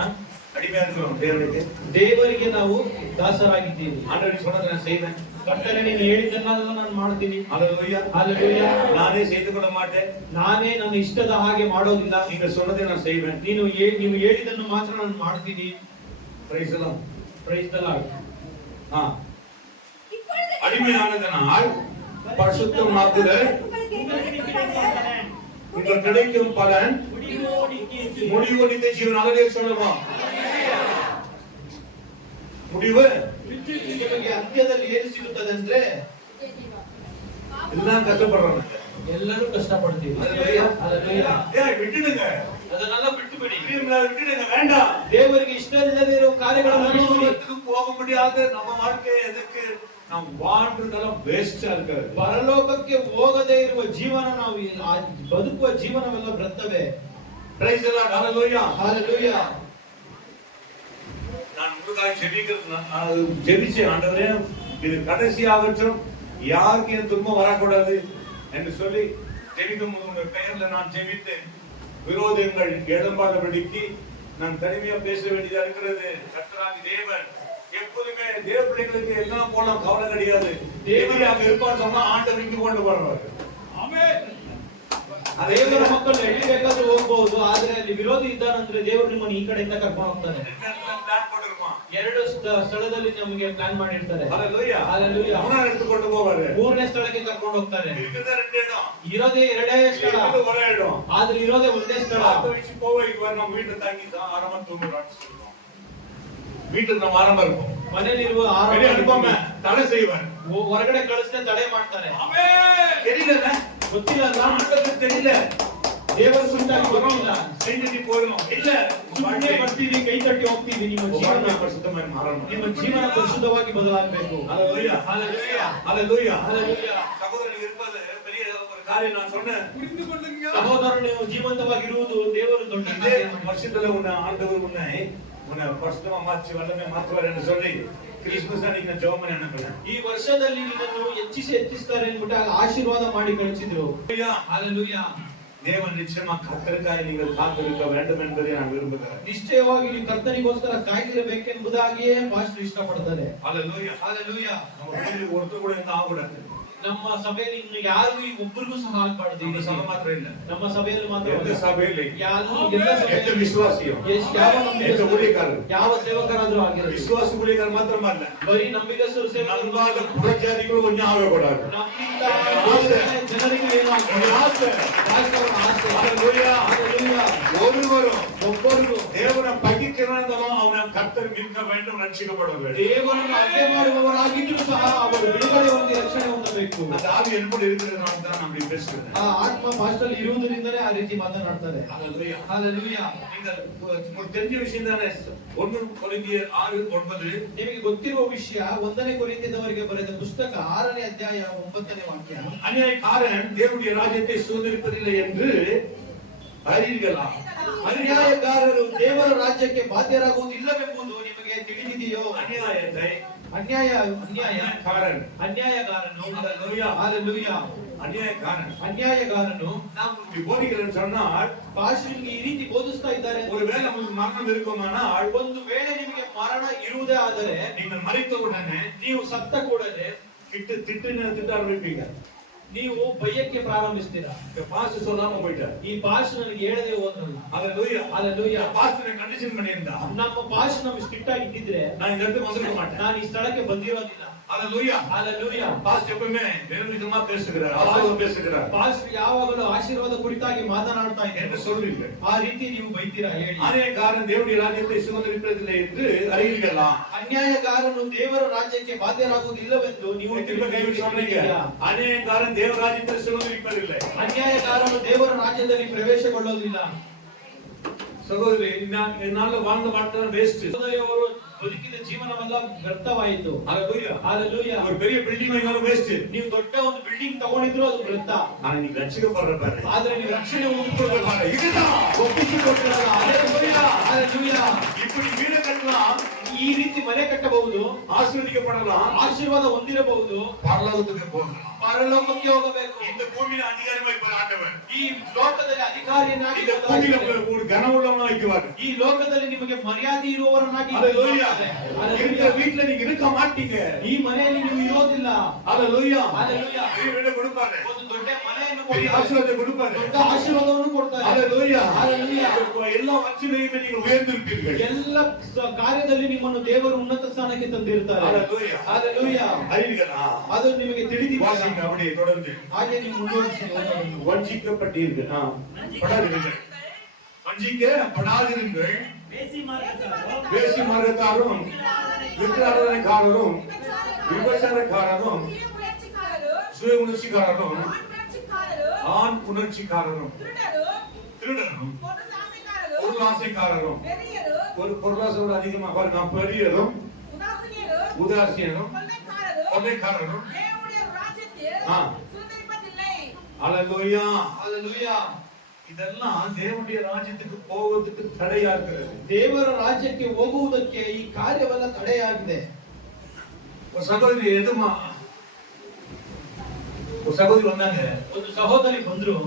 அடிமையா இருக்கிறோம் தேவனுக்கு? ದೇವರಿಗೆ ನಾವು ದಾಸರಾಗಿದ್ದೀವಿ. ஆண்டவர் சொன்னதை நான் செய்வேன். ಕರ್ತನೇ ನೀನು ಹೇಳಿದ್ದನ್ನೆಲ್ಲ ನಾನು ಮಾಡ್ತೀನಿ. ஹalleluya. ಹಲ್ಲೆಲೂಯಾ. நானே செய்து கொள்ள மாட்டேன். ನಾನೇ ನನ್ನ ಇಷ್ಟದ ಹಾಗೆ ಮಾಡೋದಿಲ್ಲ. நீங்க சொன்னதை நான் செய்வேன். ನೀವು ಹೇಳಿದ್ದನ್ನು ಮಾತ್ರ ನಾನು ಮಾಡ್ತೀನಿ. Praise the Lord. Praise the Lord. அடிமையானதனால் பரிசுத்தமாக்குதல் உங்களுக்கு கிடைக்கும் பலன் முடிவு நித்திய ஜீவன். அழகே சொல்லுவோம். முடிவு ನಿಮಗೆ ಅಂತ್ಯದಲ್ಲಿ ಏನು ಸಿಗುತ್ತದೆ ಅಂದ್ರೆ எல்லாம் கஷ்டப்படுறாங்க. ಎಲ್ಲರೂ ಕಷ್ಟಪಡ್ತೀವಿ. விட்டுடுங்க, ಅದನ್ನೆಲ್ಲ ಬಿಟ್ಟು ಬಿಡಿ. விட்டுடுங்க, வேண்டாம். ದೇವರಿಗೆ ಇಷ್ಟವಿಲ್ಲದೆ ಇರೋ ಕಾರ್ಯಗಳನ್ನು ಬಿಟ್ಟು ಬಿಡಿ. பரலோகத்துக்கு போக முடியாத நம்ம வாழ்க்கை எதுக்கு நாம் வாழ்றதெல்லாம் வேஸ்டா இருக்காது. ಪರಲೋಕಕ್ಕೆ ಹೋಗದೇ ಇರುವ ಜೀವನ ನಾವು ಬದುಕುವ ಜೀವನವೆಲ್ಲ ವ್ಯರ್ಥವೇ. Praise the Lord. Hallelujah. Hallelujah. நான் உங்களுக்காக ஜெபிச்சேன், ஆண்டவரே இது கடைசி ஆகட்டும், யாருக்கு என் துன்பம் வரக்கூடாது என்று சொல்லி ஜெபிக்கும் போது உங்க பெயர்ல நான் ஜெபித்தேன். விரோதங்கள் எழும்பாதபடிக்கு நான் தனிமையா பேச வேண்டியதா இருக்கிறது. கர்த்தராகிய தேவன் எப்போதுமே தேவ பிள்ளைகளுக்கு எல்லாம் போலாம் கவலை கிடையாது. தேவனாக இருப்பான்னு சொன்னா ஆண்டவர் இங்கு கொண்டு வருவார். ஆமென். ದೇವರ ಮಕ್ಕಳು ಎಲ್ಲಿ ಬೇಕಾದ್ರೂ ಹೋಗಬಹುದು, ಆದ್ರೆ ಅಲ್ಲಿ ವಿರೋಧಿ ಇದ್ದಾನಂದ್ರೆ ದೇವರು ನಿಮ್ಮನ್ನು ಈ ಕಡೆಯಿಂದ ಕರ್ಕೊಂಡು ಹೋಗ್ತಾನೆ. ಎರಡು ಸ್ಥಳದಲ್ಲಿ ನಮಗೆ ಪ್ಲಾನ್ ಮಾಡಿರ್ತಾರೆ. எடுத்துக்கொண்டு போவாரு. ಮೂರನೇ ಸ್ಥಳಕ್ಕೆ ಕರ್ಕೊಂಡು ಹೋಗ್ತಾರೆ. இருக்கிறது ரெண்டு இடம், ಇರೋದೇ ಎರಡೇ ಸ್ಥಳ, ஒரே இடம். ಆದ್ರೆ ಇರೋದೇ ಒಂದೇ ಸ್ಥಳ. நம்ம வீட்டுல தங்கி ஆரம்பம் தூங்குறோம். வீட்டுல நம்ம ஆரம்பம் இருக்கும், ಮನೆಯಲ್ಲಿರುವ அனுப்பாம தடை செய்வார். ಹೊರಗಡೆ ಕಳಿಸ್ದೆ ತಡೆ ಮಾಡ್ತಾರೆ. தெரியல, ಗೊತ್ತಿಲ್ಲ, ஆண்டவருக்கு தெரியல. ದೇವರ ಸುಂಟಾಗಿ ಬರೋಲ್ಲ, செஞ்சுட்டு போயிடும். இல்ல ಸುಮ್ಮನೆ ಬರ್ತೀವಿ, ಕೈ ತಟ್ಟಿ ಹೋಗ್ತೀವಿ. ನಿಮ್ಮ ಜೀವನ ಪರಿಶುದ್ಧವಾಗಿ ಮಾರೋಣ. ನಿಮ್ಮ ಜೀವನ ಪರಿಶುದ್ಧವಾಗಿ ಬದಲಾಗಬೇಕು. ஹalleluya, ஹalleluya, ஹalleluya, ஹalleluya. சகோதரர்கள் இருப்பது பெரிய ஒரு காரியம். நான் சொன்னேன், புரிந்து கொள்ளுங்க. ಸಹೋದರರು ನೀವು ಜೀವಂತವಾಗಿರುವುದು ದೇವರು ದೊಡ್ಡ இதே ಕಾರ್ಯ. வருஷத்துல உன்னை ஆண்டவர் உன்னை பரிசுத்தமா மாற்றி வல்லமை மாற்றுவார் என்று சொல்லி கிறிஸ்மஸ் அன்னைக்கு நான் ஜெபம் பண்ணி அனுப்பினேன். ಈ ವರ್ಷದಲ್ಲಿ ನಿನ್ನನ್ನು ಹೆಚ್ಚಿಸ್ತಾರೆ ಅಂದ್ಬಿಟ್ಟು ಆಶೀರ್ವಾದ ಮಾಡಿ ಕಳಿಸಿದ್ರು. ஹalleluya. தேவன் நிச்சயமா கர்த்தருக்காக நீங்கள் காத்திருக்க வேண்டும் என்பதை நான் விரும்புகிறேன். ನಿಶ್ಚಯವಾಗಿ ನೀವು ಕರ್ತನಿಗೋಸ್ಕರ ಕಾಯ್ದಿರಬೇಕೆಂಬುದಾಗಿಯೇ ಪಾಸ್ಟರ್ ಇಷ್ಟಪಡ್ತಾರೆ. ஹalleluya, ஹalleluya. நம்ம ஒருத்தர் கூட என்ன ஆகக்கூடாது. ನಮ್ಮ ಸಭೆಯಲ್ಲಿ ಇನ್ನು ಯಾರಿಗೂ ಒಬ್ಬರಿಗೂ ಸಹ ಆಗಬಾರದು. இந்த சபை மாத்திரம் இல்ல, ನಮ್ಮ ಸಭೆಯಲ್ಲಿ ಮಾತ್ರ எந்த சபையில ಎಲ್ಲ விசுவாசியும் ಯಾವ ನಂಬಿಗಸ್ತರು, ஊழியக்காரರು, ಯಾವ ಸೇವಕರಾದ್ರೂ ಆಗಿರಲಿ, விசுவாசி ஊழியக்காரர் மாத்திரமல்ல, ಬರೀ ನಂಬಿಗಸ್ತರು நம்பாத புறஜாதிகளும் கொஞ்சம் ஆகக்கூடாது. ಜನರಿಗೆ ಏನು ஆசை. ஹalleluya, ஹalleluya. ஒருவரும் ஒவ்வொரு தேவனை பகிக்கிறவனும் அவனை கர்த்தர் மீட்க வேண்டும், ரட்சிக்கப்பட வேண்டும். ದೇವರನ್ನು ಅಡ್ಡೆ ಮಾಡುವವರಾಗಿದ್ದರೂ ಸಹ ಅವರು ಬಿಡುಗಡೆ ಹೊಂದಿ ರಕ್ಷಣೆ ಹೊಂದಬೇಕು. அந்த ஆவி என்னோடு இருக்கிறதுனால தான் நான் அப்படி பேசுகிறேன். ಆ ಆತ್ಮ ಪಾಸ್ಟರ್ ಇರುವುದರಿಂದಲೇ ಆ ರೀತಿ ಮಾತನಾಡ್ತಾರೆ. ஹalleluya, ஹalleluya. நீங்கள் உங்களுக்கு தெரிஞ்ச விஷயம் தானே. 1 கொரிந்தியர் 6:9 ನಿಮಗೆ ಗೊತ್ತಿರುವ ವಿಷಯ. 1ನೇ ಕೊರಿಂಥದವರಿಗೆ ಬರೆದ ಪುಸ್ತಕ 6ನೇ ಅಧ್ಯಾಯ 9ನೇ ವಾಕ್ಯ. அநியாயக்காரன் தேவனுடைய ராஜ்யத்தை சுதந்திரிப்பதில்லை என்று அறிவீர்களா? ಅನ್ಯಾಯಗಾರರು ದೇವರ ರಾಜ್ಯಕ್ಕೆ ಬಾಧ್ಯರಾಗುವುದಿಲ್ಲವೆಂಬುದು ನಿಮಗೆ ತಿಳಿದಿದೆಯೋ? ಅನ್ಯಾಯಗಾರನು ಅನ್ಯಾಯಗಾರನು நாம் இப்படி போதிக்கிறேன்னு சொன்னால் ಪಾಸ್ಟರ್ಗೆ ಈ ರೀತಿ ಬೋಧಿಸ್ತಾ ಇದ್ದಾರೆ. ஒருவேளை உங்களுக்கு மரணம் இருக்குமானால், ಒಂದು ವೇಳೆ ನಿಮಗೆ ಮರಣ ಇರುವುದೇ ಆದರೆ, நீங்கள் மரித்த உடனே ನೀವು ಸತ್ತ ಕೂಡಲೇ திட்ட ஆரம்பிப்பீங்க. ನೀವು ಬೈಯಕ್ಕೆ ಪ್ರಾರಂಭಿಸ್ತೀರಾ. பாஸ்டர் சொல்லாம போயிட்டார், ಈ ಪಾಸ್ಟರ್ ನನಗೆ ಹೇಳದೆ ಹೋದ್ರಲ್ಲ. ஹalleluya, ஹalleluya. பாஸ்டர் கண்டிஷன் பண்ணியிருந்தா, ನಮ್ಮ ಪಾಸ್ಟರ್ ನಮಗೆ ಸ್ಟ್ರಿಕ್ಟ್ ಆಗಿ ಇದ್ದಿದ್ರೆ நான் இந்த இடத்துக்கு வந்திருக்க மாட்டேன். ನಾನು ಈ ಸ್ಥಳಕ್ಕೆ ಬಂದಿರೋದಿಲ್ಲ. ஹalleluya, ஹalleluya. பாஸ்டர் எப்பவுமே விதவிதமா பேசுகிறார், ஆசீர்வாதம் பேசுகிறார். ಪಾಸ್ಟರ್ ಯಾವಾಗಲೂ ಆಶೀರ್ವಾದ ಕುರಿತಾಗಿ ಮಾತನಾಡ್ತಾ என்று ಇದ್ದಾರೆ. சொல்றீங்க. ಆ ರೀತಿ ನೀವು ಬೈತೀರಾ ಹೇಳಿ. அநியாயக்காரன் தேவனுடைய ராஜ்யத்தை சுதந்திரிப்பதில்லை என்று அறிவீர்களா? ಅನ್ಯಾಯಗಾರನು ದೇವರ ರಾಜ್ಯಕ್ಕೆ ಬಾಧ್ಯರಾಗುವುದಿಲ್ಲವೆಂದು ನೀವು சொன்னீங்க. அநியாயக்காரன் தேவ ராஜ்யத்தை சுதந்திரிப்பதில்லை. ಅನ್ಯಾಯಗಾರನು ದೇವರ ರಾಜ್ಯದಲ್ಲಿ ಪ್ರವೇಶಗೊಳ್ಳೋದಿಲ್ಲ. சகோதரி, என்னால வாழ்ந்த வாழ்க்கை வேஸ்ட். ಸಹೋದರಿಯವರು ಬದುಕಿದ ಜೀವನವೆಲ್ಲ ವ್ಯರ್ಥವಾಯಿತು. ஹalleluya, ஹalleluya. ஒரு பெரிய பில்டிங் வாங்கினாலும் வேஸ்ட். ನೀವು ದೊಡ್ಡ ಒಂದು ಬಿಲ್ಡಿಂಗ್ ತಗೊಂಡಿದ್ರು ಅದು ವ್ಯರ್ಥ. ஆனா நீ ரட்சிக்கப்படுற பாரு, ಆದ್ರೆ ನೀವು ರಕ್ಷಣೆ ಹೊಂದಿಕೊಳ್ಳಬೇಕು. பாரு, இதுதான் ಒಪ್ಪಿಸಿಕೊಟ್ಟಿರಲ್ಲ. ஹalleluya, ஹalleluya. இப்படி வீடு கட்டலாம், ಈ ರೀತಿ ಮನೆ ಕಟ್ಟಬಹುದು, ஆசீர்வதிக்கப்படலாம், ಆಶೀರ್ವಾದ ಹೊಂದಿರಬಹುದು, பரலோகத்துக்கு போகலாம். ಪರಲೋಕಕ್ಕೆ ಹೋಗಬೇಕು. இந்த பூமியில அதிகாரமா இப்ப ஆண்டவர் ಈ ಲೋಕದಲ್ಲಿ ಅಧಿಕಾರಿಯನ್ನಾಗಿ இந்த பூமியில ஒரு கனவுள்ளவனா வைக்குவார். ಈ ಲೋಕದಲ್ಲಿ ನಿಮಗೆ ಮರ್ಯಾದೆ ಇರುವವರನ್ನಾಗಿ ஹalleluya. ஹalleluya. இந்த வீட்ல நீங்க இருக்க மாட்டீங்க. ಈ ಮನೆಯಲ್ಲಿ ನೀವು ಇರೋದಿಲ್ಲ. ஹalleluya, ஹalleluya. வீடு கொடுப்பாரு, ಒಂದು ದೊಡ್ಡ ಮನೆಯನ್ನು பெரிய ಕೊಡ್ತಾರೆ, ஆசீர்வாதத்தை கொடுப்பாரு, ದೊಡ್ಡ ಆಶೀರ್ವಾದವನ್ನು ಕೊಡ್ತಾರೆ. ஹalleluya, ஹalleluya. எல்லா வச்சிலையுமே நீங்க உயர்ந்திருப்பீர்கள். ಎಲ್ಲ ಕಾರ್ಯದಲ್ಲಿ ನಿಮ್ಮನ್ನು ದೇವರು ಉನ್ನತ ಸ್ಥಾನಕ್ಕೆ ತಂದಿರ್ತಾರೆ. ஹalleluya, ஹalleluya. அறிவீர்களா? ಅದು ನಿಮಗೆ ತಿಳಿದಿದೆ. வாசிங்க அப்படியே தொடர்ந்து. ಹಾಗೆ ನೀವು ಮುಂದುವರಿಸಿ. வஞ்சிக்கப்பட்டீர்கள், படாதீர்கள், வஞ்சிக்கப்படாதீர்கள், வேசி மார்க்கத்தாரும் வேசி மார்க்கத்தாரும் விக்கிராராதனைக்காரரும் விபச்சாரக்காரரும் சுய உணர்ச்சிக்காரரும் ஆண் உணர்ச்சிக்காரரும் திருடரும் பொருளாசைக்காரரும் ஒரு பொருளாசையோட அதிகமா பாருங்க பெரியரும் உதாசீனரும் கொள்ளைக்காரரும் அல்லேலூயா அல்லேலூயா. இதெல்லாம் தேவனுடைய ರಾಜ್ಯಕ್ಕೆ ಹೋಗೋದಕ್ಕೆ ತಡೆಯಾಗ್ತದೆ. ದೇವರ ರಾಜ್ಯಕ್ಕೆ ಹೋಗುವುದಕ್ಕೆ ಈ ಕಾರ್ಯವೆಲ್ಲ ತಡೆಯಾಗಿದೆ. ಸಹೋದರಿ ಎದುಮಾ சகோதரி வந்தாங்க, ಒಂದು ಸಹೋದರಿ ಬಂದ್ರು.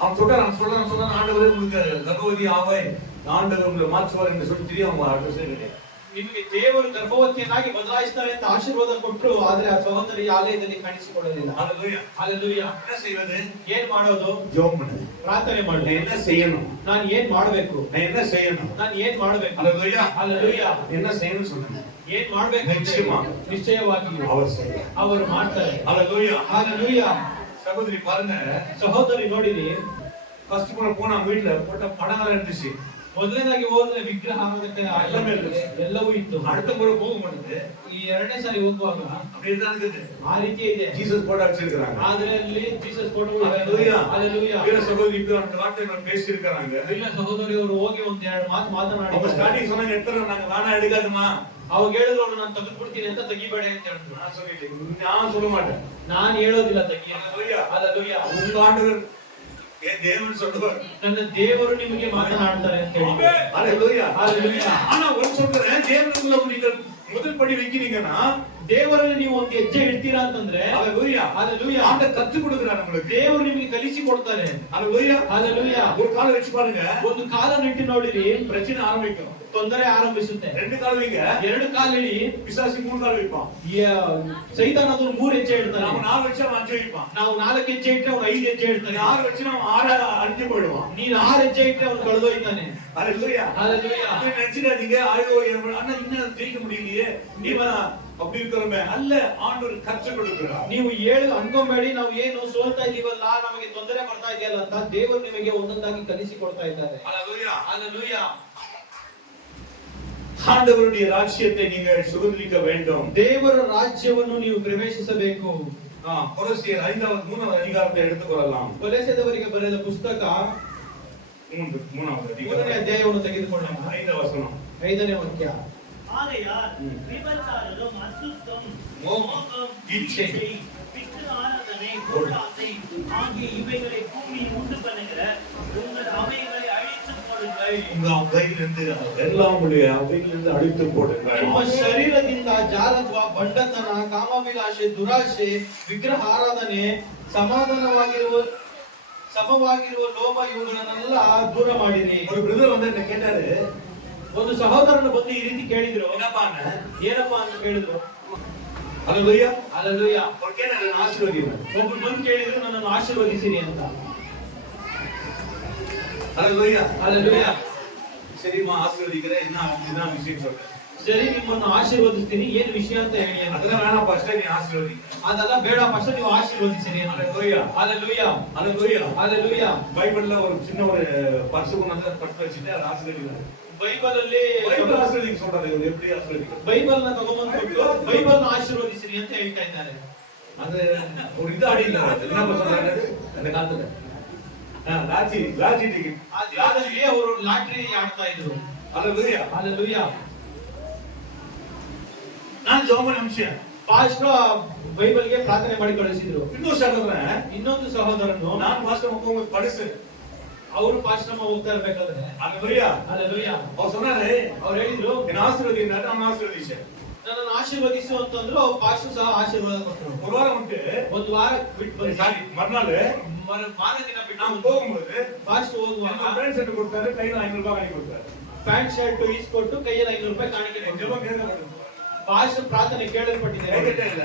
அவன் சொல்றான் ஆண்டவரே உங்களுக்கு கர்ப்பவதி ஆவாய் ஆண்டவர் உங்களை மாற்றுவார் என்று சொல்லி தெரியும். அவங்க அட்ரஸ் கிடையாது. ನಿಮಗೆ ದೇವರು ಗರ್ಭವತಿಯನ್ನಾಗಿ ಬದಲಾಯಿಸ್ತಾರೆ ಅಂತ ಆಶೀರ್ವಾದ ಕೊಟ್ಟರು. ಆದ್ರೆ ಆ ಸಹೋದರಿ ಆಲಯದಲ್ಲಿ ಕಾಣಿಸಿಕೊಳ್ಳಲಿಲ್ಲ. ஹalleluya ஹalleluya. என்ன செய்வது? ಏನ್ ಮಾಡೋದು? ஜெபம் பண்ணு. ಪ್ರಾರ್ಥನೆ ಮಾಡು. நான் என்ன செய்யணும்? ನಾನು ಏನ್ ಮಾಡಬೇಕು? நான் என்ன செய்யணும்? ನಾನು ಏನ್ ಮಾಡಬೇಕು? ஹalleluya ஹalleluya. என்ன செய்யணும் சொல்லுங்க. ಏನ್ ಮಾಡಬೇಕು? ನಿಶ್ಚಯವಾಗಿಯೂ ಅವರು ಮಾಡ್ತಾರೆ. ஹalleluya ஹalleluya. சகோதரி பாருங்க, ಸಹೋದರಿ ನೋಡಿರಿ, ஃபர்ஸ்ட் போனா வீட்ல போட்ட படங்கள் இருந்துச்சு. ಮೊದಲನೇದಾಗಿ ಹೋದ್ರೆ ವಿಗ್ರಹ ಎಲ್ಲವೂ ಇತ್ತು. அடுத்த முறை போகும்போது ಈ ಎರಡನೇ ಸಾರಿ ಹೋಗುವಾಗ அப்படிதான் இருக்குது. ಆ ರೀತಿ ಇದೆ. ஜீசஸ் போட்டோ வச்சிருக்காங்க. ಆದ್ರೆ ಅಲ್ಲಿ ಜೀಸಸ್ ಫೋಟೋಗಳು. ஹalleluya ஹalleluya. வீர சகோதரி இப்ப அந்த வார்த்தை நம்ம பேசி இருக்காங்க. ವೀರ ಸಹೋದರಿಯವರು ಹೋಗಿ ಒಂದ್ ಎರಡು ಮಾತು ಮಾತನಾಡಿ அவங்க ஸ்டார்டிங் சொன்னாங்க எடுத்துறோம் நாங்க வேணா எடுக்காதமா. ಅವಾಗ ಹೇಳಿದ್ರು ಅವ್ರು ನಾನು ತೆಗೆದುಬಿಡ್ತೀನಿ ಅಂತ ತೆಗಿಬೇಡ ಅಂತ ಹೇಳಿದ್ರು. நான் சொல்லிட்டேன், நான் சொல்ல மாட்டேன். ನಾನು ಹೇಳೋದಿಲ್ಲ ತೆಗಿ. ஹalleluya ஹalleluya. உங்க ஆண்டவர் என் தேவன் சொல்லுவார், ನನ್ನ ದೇವರು ನಿಮಗೆ ಮಾತನಾಡ್ತಾರೆ ಅಂತ ಹೇಳಿ. ஹalleluya ஹalleluya. ஆனா ஒரு சொல்றேன், தேவனுக்குள்ள நீங்கள் முதல் படி வைக்கிறீங்கன்னா ದೇವರಲ್ಲಿ ನೀವು ಒಂದು ಹೆಜ್ಜೆ ಇಡ್ತೀರಾ ಅಂತಂದ್ರೆ ஹalleluya ஹalleluya ஆண்டவர் கத்து கொடுக்கிறார் உங்களுக்கு. ದೇವರು ನಿಮಗೆ ಕಲಿಸಿ ಕೊಡ್ತಾರೆ. ஹalleluya ஹalleluya. ஒரு கால வச்சு பாருங்க, ಒಂದು ಕಾಲ ನಿಟ್ಟು ನೋಡಿರಿ, பிரச்சனை ஆரம்பிக்கும். ತೊಂದರೆ ಆರಂಭಿಸುತ್ತೆ. ரெண்டு கால் வைங்க, ಎರಡು ಕಾಲು ಇಡಿ, பிசாசு மூணு கால் வைப்பான். ಸೈತಾನ ಅದನ್ನು 3 ಹೆಜ್ಜೆ ಇಡ್ತಾನೆ. ನಾವು 4 வச்சா 5 வைப்பான். ನಾವು 4 ಹೆಜ್ಜೆ ಇಟ್ರೆ ಅವನು 5 ಹೆಜ್ಜೆ ಇಡ್ತಾನೆ. 6 வச்சு ನಾವು 6 5 போயிடுவான். ನೀನು 6 ಹೆಜ್ಜೆ ಇಟ್ರೆ ಅವನು ಕಳೆದೋಯ್ತಾನೆ. ஹalleluya ஹalleluya. அப்படி நினைச்சிடாதீங்க, ஐயோ அண்ணா இன்னும் ஜெயிக்க முடியலையே நீவனா அப்படி இருக்கிறோமே. அல்ல, ஆண்டவர் கற்றுக் கொடுக்கிறார். ನೀವು ಹೇಳು ಅನ್ಕೊಂಬೇಡಿ, ನಾವು ಏನು ಸೋಲ್ತಾ ಇದೀವಲ್ಲ, ನಮಗೆ ತೊಂದರೆ ಬರ್ತಾ ಇದೆಯಲ್ಲ ಅಂತ ದೇವರು ನಿಮಗೆ ಒಂದೊಂದಾಗಿ ಕಲಿಸಿ ಕೊಡ್ತಾ ಇದ್ದಾರೆ. ஹalleluya ஹalleluya. ஆண்டவருடைய ராஜ்யத்தை நீங்கள் சுதந்திரிக்க வேண்டும். ದೇವರ ರಾಜ್ಯವನ್ನು ನೀವು ಪ್ರವೇಶಿಸಬೇಕು. கொலோசியர் 3வது அதிகாரத்தை எடுத்துக்கொள்ளலாம். ಕೊಲೊಸ್ಸೆದವರಿಗೆ ಬರೆದ ಪುಸ್ತಕ 3வது 3ನೇ ಅಧ್ಯಾಯವನ್ನು ತೆಗೆದುಕೊಳ್ಳೋಣ. 5ನೇ ವಚனம். 5ನೇ ವಾಕ್ಯ. ஆகையால் விபச்சாரரும் அசுத்தம் மோகம், இச்சை, பித்து ஆராதனை பொருளாசை ஆகிய இவைகளை பூமியில் உண்டு பண்ணுகிற உங்கள் அவைகளை அழித்துப் போடுங்கள். உங்க அவையிலிருந்து எல்லாம் உடைய அவையிலிருந்து அழித்து போடுங்கள். ನಿಮ್ಮ ಶರೀರದಿಂದ ಜಾರತ್ವ, ಬಂಡತನ, ಕಾಮಾಭಿಲಾಷೆ, ದುರಾಶೆ, ವಿಗ್ರಹ ಆರಾಧನೆ, ಸಮವಾಗಿರುವ ಲೋಭ ಇವುಗಳನ್ನೆಲ್ಲ ದೂರ ಮಾಡಿರಿ. ஒரு பிரதர் வந்து என்ன கேட்டாரு, ಒಂದು ಸಹೋದರನು ಬಂದು ಈ ರೀತಿ ಕೇಳಿದ್ರು. என்னப்பா ಏನಪ್ಪಾ ಅಂತ ಕೇಳಿದ್ರು. ஹalleluya ಹalleluya. ஓகே நான் ஆசீர்வதிக்கிறேன். ಒಬ್ಬರು ಬಂದು ಕೇಳಿದ್ರು, ನನ್ನನ್ನು ಆಶೀರ್ವದಿಸಿರಿ ಅಂತ. ஹalleluya ಹalleluya. சரிமா ஆசீர்வதிக்கிறேன், என்ன விஷயம் சொல்றேன். ಸರಿ, ನಿಮ್ಮನ್ನು ಆಶೀರ್ವದಿಸ್ತೀನಿ, ಏನು ವಿಷಯ ಅಂತ ಹೇಳಿ ಅಂತ. அதெல்லாம் வேணாம், ஃபர்ஸ்ட் நீ ஆசீர்வதி. ಅದೆಲ್ಲ ಬೇಡ, ಫಸ್ಟ್ ನೀವು ಆಶೀರ್ವದಿಸಿರಿ ಅಂತ. ஹalleluya ಹalleluya. ஹalleluya ಹalleluya. பைபிள்ல ஒரு சின்ன ஒரு பர்ஸ் கொண்டு வந்து பட்டு வச்சிட்டு அதை ஆசீர்வதிக்கிறார். ಬೈಬಲ್ ಅಲ್ಲಿ பைபிள் ஆசீர்வதிக்க சொல்றாரு, இவர் எப்படி ஆசீர்வதிக்கிறார்? ಬೈಬಲ್ ನ ತಗೊಂಡ್ಬಂದ್ಬಿಟ್ಟು ಬೈಬಲ್ ನ ಆಶೀರ್ವದಿಸಿರಿ ಅಂತ ಹೇಳ್ತಾ ಇದ್ದಾರೆ. அது ஒரு இது ஆடி இல்ல, என்ன சொல்றாரு அந்த காலத்துல லாட்ரி டிக்கெட். ಆ ದಿನದಲ್ಲಿ ಅವರು ಲಾಟರಿ ಆಡ್ತಾ ಇದ್ರು. ஹalleluya ಹalleluya. நான் ஜெபம் நிமிஷம் ಪಾಸ್ಟರ್ ಬೈಬಲ್ ಗೆ ಪ್ರಾರ್ಥನೆ ಮಾಡಿ ಕಳಿಸಿದ್ರು. இன்னொரு சகோதரன், ಇನ್ನೊಂದು ಸಹೋದರನು, நான் பாஸ்டர் போகும்போது படிச்சு ಅವರು ಪಾಸ್ಟರ್ ಹೋಗ್ತಾ ಇರ್ಬೇಕಾದ್ರೆ ஹalleluya ಹalleluya அவர் சொன்னாரு, ಅವ್ರು ಹೇಳಿದ್ರು, என்ன ஆசீர்வதினாரு, நான் ஆசீர்வதிச்சேன். ನನ್ನನ್ನು ಆಶೀರ್ವದಿಸು ಅಂತಂದ್ರು. ಅವ್ರು ಪಾಸ್ಟರ್ ಸಹ ಆಶೀರ್ವಾದ ಕೊಟ್ಟರು. ஒரு வாரம் விட்டு ಒಂದು ವಾರ ಬಿಟ್ಟು ಬಂದು சாரி மறுநாள் ಮಾರನೇ ದಿನ ಬಿಟ್ಟು நான் போகும்போது ಪಾಸ್ಟರ್ ಹೋಗುವಾಗ என் ஃப்ரெண்ட் செட் கொடுத்தாரு, கையில 500 ரூபாய் வாங்கி கொடுத்தாரு. ಪ್ಯಾಂಟ್ ಶರ್ಟ್ ಈಸ್ಕೊಟ್ಟು ಕೈಯಲ್ಲಿ 500 ರೂಪಾಯಿ ಕಾಣಿಕೆ ಕೊಟ್ಟರು. ஜெபம் கேட்கப்பட்டது. ಪಾಸ್ಟರ್ ಪ್ರಾರ್ಥನೆ ಕೇಳಲ್ಪಟ್ಟಿದೆ. கேட்கவே இல்ல.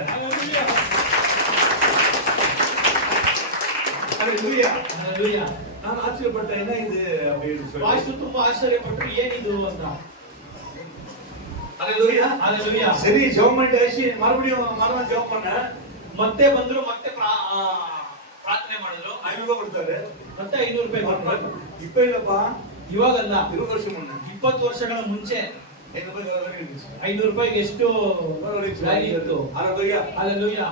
ஹalleluya ಹalleluya. நான் ஆச்சரியப்பட்டேன், என்ன இது அப்படின்னு சொல்லி. ಪಾಸ್ಟರ್ ತುಂಬಾ ಆಶ್ಚರ್ಯಪಟ್ಟರು, ಏನಿದು ಅಂತ. ஹalleluya ಹalleluya. சரி ஜெபம் பண்ணிட்டு மறுபடியும் மறுநாள் ஜெபம் பண்ணேன். ಮತ್ತೆ ಬಂದ್ರು, ಮತ್ತೆ ಪ್ರಾರ್ಥನೆ ಮಾಡಿದ್ರು. 500 ரூபாய் கொடுத்தாரு. ಮತ್ತೆ 500 ರೂಪಾಯಿ ಕೊಟ್ಟರು. இப்ப இல்லப்பா, ಇವಾಗಲ್ಲ, 20 வருஷம் முன்ன. 20 ವರ್ಷಗಳ ಮುಂಚೆ 500 ರೂಪಾಯಿಗೆ ಎಷ್ಟು ವ್ಯಾಲ್ಯೂ ಇತ್ತು. Hallelujah.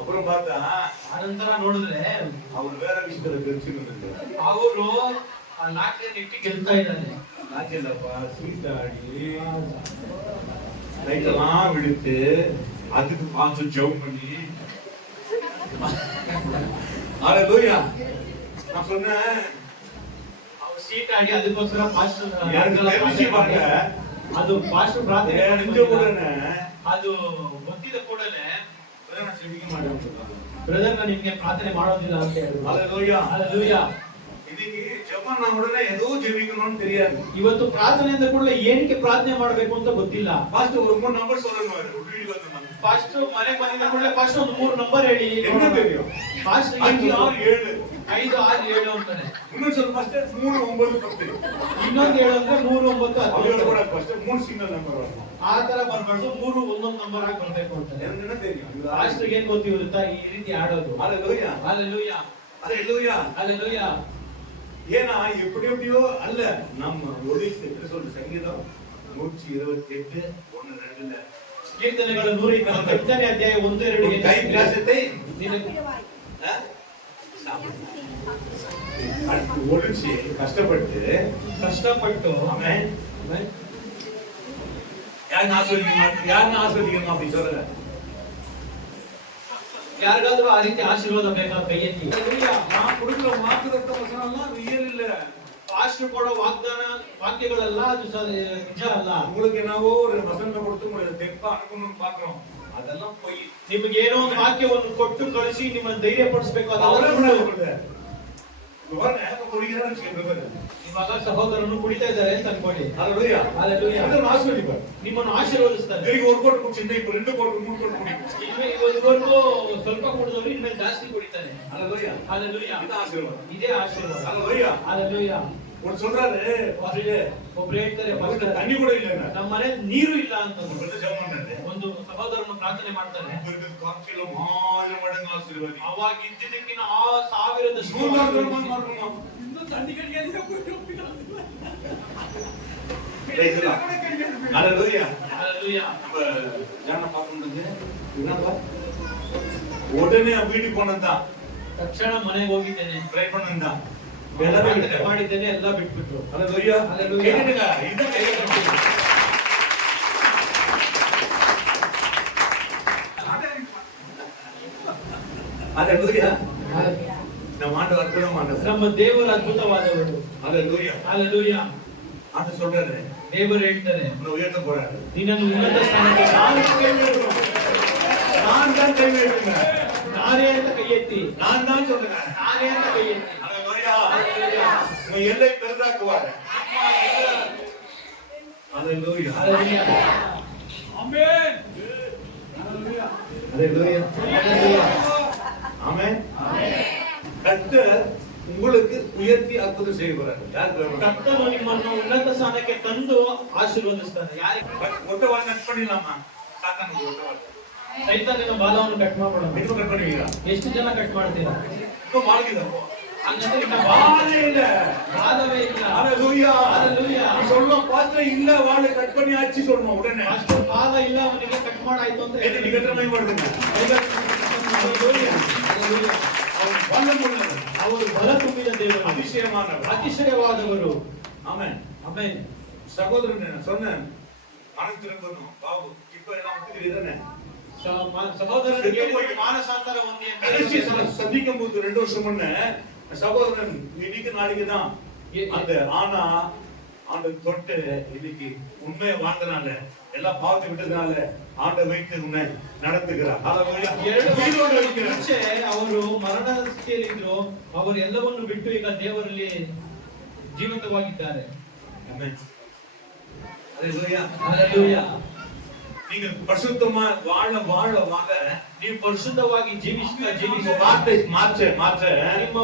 அப்புறம் பார்த்தா ಅನಂತರ ನೋಡಿದ್ರೆ அவர் வேற விஷயத்துல தெரிஞ்சுக்கிட்டு ಅವರು ಲಾಟರಿ ಇಟ್ಟು ಗೆಲ್ತಾ ಇದ್ದಾರೆ. நாச்சில்லப்பா சீட்டாடி லைட்டெல்லாம் விடுத்து அதுக்கு பாஞ்சு ஜெபம் பண்ணி ஹalleluya. நான் சொன்னேன் ಅವ್ರು ಸೀಟ್ ಆಡಿ ಅದಕ್ಕೋಸ್ಕರ ಪಾಸ್ಟರ್ ಅದು ಪಾಸ್ಟರ್ ಪ್ರಾರ್ಥನೆ ಅದು ಗೊತ್ತಿದ ಕೂಡಲೇ ಬ್ರದರ್ ನಾನು ನಿಮ್ಗೆ ಪ್ರಾರ್ಥನೆ ಮಾಡೋದಿಲ್ಲ ಅಂತ ಹೇಳಿದ್ರು. Hallelujah. ಇದಕ್ಕೆ ಜಪನ ಉಡನೆ ಏದೋ ಜೀವಿಕನೋನ್ தெரியாது. ಇವತ್ತು ಪ್ರಾರ್ಥನೆ ಅಂತ ಕೂಡಲೇ ಏನಕ್ಕೆ ಪ್ರಾರ್ಥನೆ ಮಾಡಬೇಕು ಅಂತ ಗೊತ್ತಿಲ್ಲ. ಫಸ್ಟ್ ஒரு 3 ನಂಬರ್ சொல்லுங்க ಉಡುಗಿ ಬಂದು ನಾನು ಫಸ್ಟ್ ಮನೆ ಬಂದಿದ ಕೂಡಲೇ ಫಸ್ಟ್ ಒಂದು 3 ನಂಬರ್ ಹೇಳಿ. என்ன தெரியும்? ಫಸ್ಟ್ 5 6 7 5 6 7 ಅಂತಾನೆ. ಇನ್ನೊಂದು ಸ್ವಲ್ಪ ಫಸ್ಟ್ 3 9 10 ಇನ್ನೊಂದು 7 ಅಂದ್ರೆ 3 9 ಅದು ಕೂಡ ಫಸ್ಟ್ 3 ಸಿಂಗಲ್ ನಂಬರ್ ಬರಬೇಕು. ಆ ತರ ಬರಬಾರ್ದು 3 ಒಂದೊಂದು ನಂಬರ್ ಆಗಿ ಬರಬೇಕು ಅಂತಾನೆ. என்ன தெரியும்? ಫಾಸ್ಟ್ರಿಗೆ ಏನು ಗೊತ್ತಿರುತ್ತಾ ಈ ರೀತಿ ಆಡೋದು. ஹalleluya. Hallelujah. ஹalleluya. Hallelujah. ஏனா எப்படி எப்படியோ அல்ல நம்ம ஒலித்து என்ன சொல்ற சங்கீதம் 128 1 2ல ಕೀರ್ತನೆಗಳು 128ನೇ ಅಧ್ಯಾಯ 1 2 கை பிளாசத்தை சாப்பிடுவாய். ஒளிச்சு கஷ்டப்பட்டு ಆಮೆನ್ யாரும் ஆஸ்வதிக்கணும் அப்படி சொல்லல. ಯಾರಿಗಾದ್ರೂ ಆ ರೀತಿ ಆಶೀರ್ವಾದ ಬೇಕಾ ಕೈ ಎತ್ತಿ. நான் கொடுக்கிற வாக்குத்தத்த வசனம்லாம் ரியல் இல்ல. ಪಾಸ್ಟರ್ ಕೊಡೋ ವಾಕ್ಯಗಳೆಲ್ಲ ಅದು ನಿಜ ಅಲ್ಲ. உங்களுக்கு என்னவோ ஒரு வசனத்தை கொடுத்து உங்களுக்கு தெப்பா அனுப்பணும்னு பாக்குறோம். அதெல்லாம் போய் ನಿಮಗೆ ಏನೋ ಒಂದು ವಾಕ್ಯವನ್ನು ಕೊಟ್ಟು ಕಳಿಸಿ ನಿಮ್ಮನ್ನು ಧೈರ್ಯ ಪಡಿಸಬೇಕು ಅದೆಲ್ಲ ಇವಾಗ ಸಹೋದರನು ಕುಡಿತಾ ಇದ್ದಾರೆ ಅಂತ ಅನ್ಕೊಳ್ಳಿ. Hallelujah. Hallelujah. ಅದನ್ನ ಆಶೀರ್ವದಿಸ್ತಾರೆ. ನಿಮ್ಮನ್ನು ಆಶೀರ್ವದಿಸ್ತಾರೆ. ಈಗ 1 ಕೋಟಿ ಕುಡಿಸಿದ್ರೆ ಈಗ 2 ಕೋಟಿ 3 ಕೋಟಿ ಕುಡಿ. ಇದುವರೆಗೂ ಸ್ವಲ್ಪ ಕುಡಿದವರು ಇನ್ಮೇಲೆ ಜಾಸ್ತಿ ಕುಡಿತಾರೆ. Hallelujah. Hallelujah. ಇದು ಆಶೀರ್ವಾದ. ಇದೇ ಆಶೀರ್ವಾದ. Hallelujah. Hallelujah. ಒಂದು சொல்றாரு பாஸ்டர் ಒಬ್ರು ಹೇಳ್ತಾರೆ ಪಾಸ್ಟರ್ ತಣ್ಣಿ ಕೂಡ ಇಲ್ಲ ನಮ್ಮ ಮನೆ ನೀರು ಇಲ್ಲ ಅಂತ ಒಂದು ಜಪ ಮಾಡ್ತಾರೆ. ಒಂದು ಸಹೋದರನು ಪ್ರಾರ್ಥನೆ ಮಾಡ್ತಾನೆ. ಇಬ್ಬರಿಗೆ ಕಾಫಿಲು 1000 ಮಡಂಗ ಆಶೀರ್ವಾದ. ಅವಾಗ ಇದ್ದಿದ್ದಕ್ಕಿಂತ 1000 ಇನ್ನೂ ತಣ್ಣಿ ಕಡಿಗೆ Hallelujah. Hallelujah. ஜான பாக்குறது என்னப்பா உடனே வீட்டுக்கு போனதா ತಕ್ಷಣ ಮನೆಗೆ ಹೋಗಿದ್ದೇನೆ, ட்ரை பண்ணதா ಪ್ರಾರ್ಥನೆ ಮಾಡಿದ್ದೇನೆ, ಎಲ್ಲ ಬಿಟ್ಬಿಟ್ರು. Hallelujah. Hallelujah. கேக்குதுங்க இது கேக்குது. Hallelujah. நம்ம ஆண்டவர் அற்புதமானவர். ನಮ್ಮ ದೇವರು ಅದ್ಭುತವಾದವರು. Hallelujah. Hallelujah. ಅಂತ சொல்றாரு. ದೇವರು ಹೇಳ್ತಾರೆ உன்னை உயர்த்த போறாரு. ನಿನ್ನನ್ನು ಉನ್ನತ ಸ್ಥಾನಕ್ಕೆ நான் தான் கை வைக்கிறேன். ನಾನೇ ಅಂತ ಕೈ ಎತ್ತಿ, நான் தான் சொல்றேன். ನಾನೇ ಅಂತ ಕೈ ಎತ್ತಿ. Hallelujah. உங்க எல்லை பெரிதாக்குவாரு. Hallelujah. Hallelujah. Amen. Hallelujah. Hallelujah. Amen. கர்த்தர் உங்களுக்கு உயர்த்தி அற்புதம் செய்வார். யார் ಕರ್ತನು ನಿಮ್ಮನ್ನು ಉನ್ನತ ಸ್ಥಾನಕ್ಕೆ ತಂದು ಆಶೀರ್ವದಿಸ್ತಾನೆ. ಯಾರಿಗೆ? ஒட்ட வாங்க கட் பண்ணிடலாமா? சாத்தானுக்கு ஒட்ட வாங்க. ಸೈತಾನನ ಬಾಲವನ್ನು ಕಟ್ ಮಾಡೋಣ. ನೀವು ಕಟ್ பண்ணுவீங்களா? ಎಷ್ಟು ಜನ ಕಟ್ ಮಾಡ್ತೀರಾ? இப்போ மார்க்கிதா? ಹಂಗಂದ್ರೆ ಇನ್ನ வாழே இல்ல. ಬಾಲವೇ ಇಲ್ಲ. Hallelujah. Hallelujah. நீ சொல்லணும் பாஸ்டர் இல்ல வாழை கட் பண்ணி ஆச்சு சொல்லணும் உடனே. ಅಷ್ಟು ಬಾಲ ಇಲ್ಲ ಅವನಿಗೆ ಕಟ್ ಮಾಡಾಯ್ತು ಅಂತ ಎಲ್ಲಿ ನಿಗದಿತ ಮಾಡ್ತೀನಿ. Hallelujah. Hallelujah. ಅವನು ಬಲವುಳ್ಳವನು. ಅವರು ಬಲ ತುಂಬಿದ ದೇವರು, அதிசயமானவர். ಅತಿಶಯವಾದವರು. ಆಮೆನ್. ಆಮೆನ್. சகோதரனே சொன்னேன் மனசு திரும்பணும் பாபு இப்ப எல்லாம் ஒத்துக்கிறீதானே ಸಹೋದರರಿಗೆ ಮಾನಸಾಂತರ ಹೊಂದಿ ಅಂತ சந்திக்கும் போது 2 வருஷம் முன்ன சகோதரன் இன்னைக்கு நாளைக்கு தான் அந்த ஆனா ஆண்டு தொட்டு இன்னைக்கு உண்மையை வாழ்ந்தனால எல்லாம் பாவத்தை விட்டதுனால ஆண்டை வைத்து உன்னை நடத்துகிறார். ಮುಂಚೆ ಅವರು ಮರಣದ ಸ್ಥಿತಿಯಲ್ಲಿದ್ರು, ಅವರು ಎಲ್ಲವನ್ನು ಬಿಟ್ಟು ಈಗ ದೇವರಲ್ಲಿ ಜೀವಂತವಾಗಿದ್ದಾರೆ. Hallelujah. நீங்கள் பரிசுத்தமா வாழ வாழ வாழ ನೀವು ಪರಿಶುದ್ಧವಾಗಿ ಜೀವಿಸ வார்த்தை மாற்ற ನಿಮ್ಮ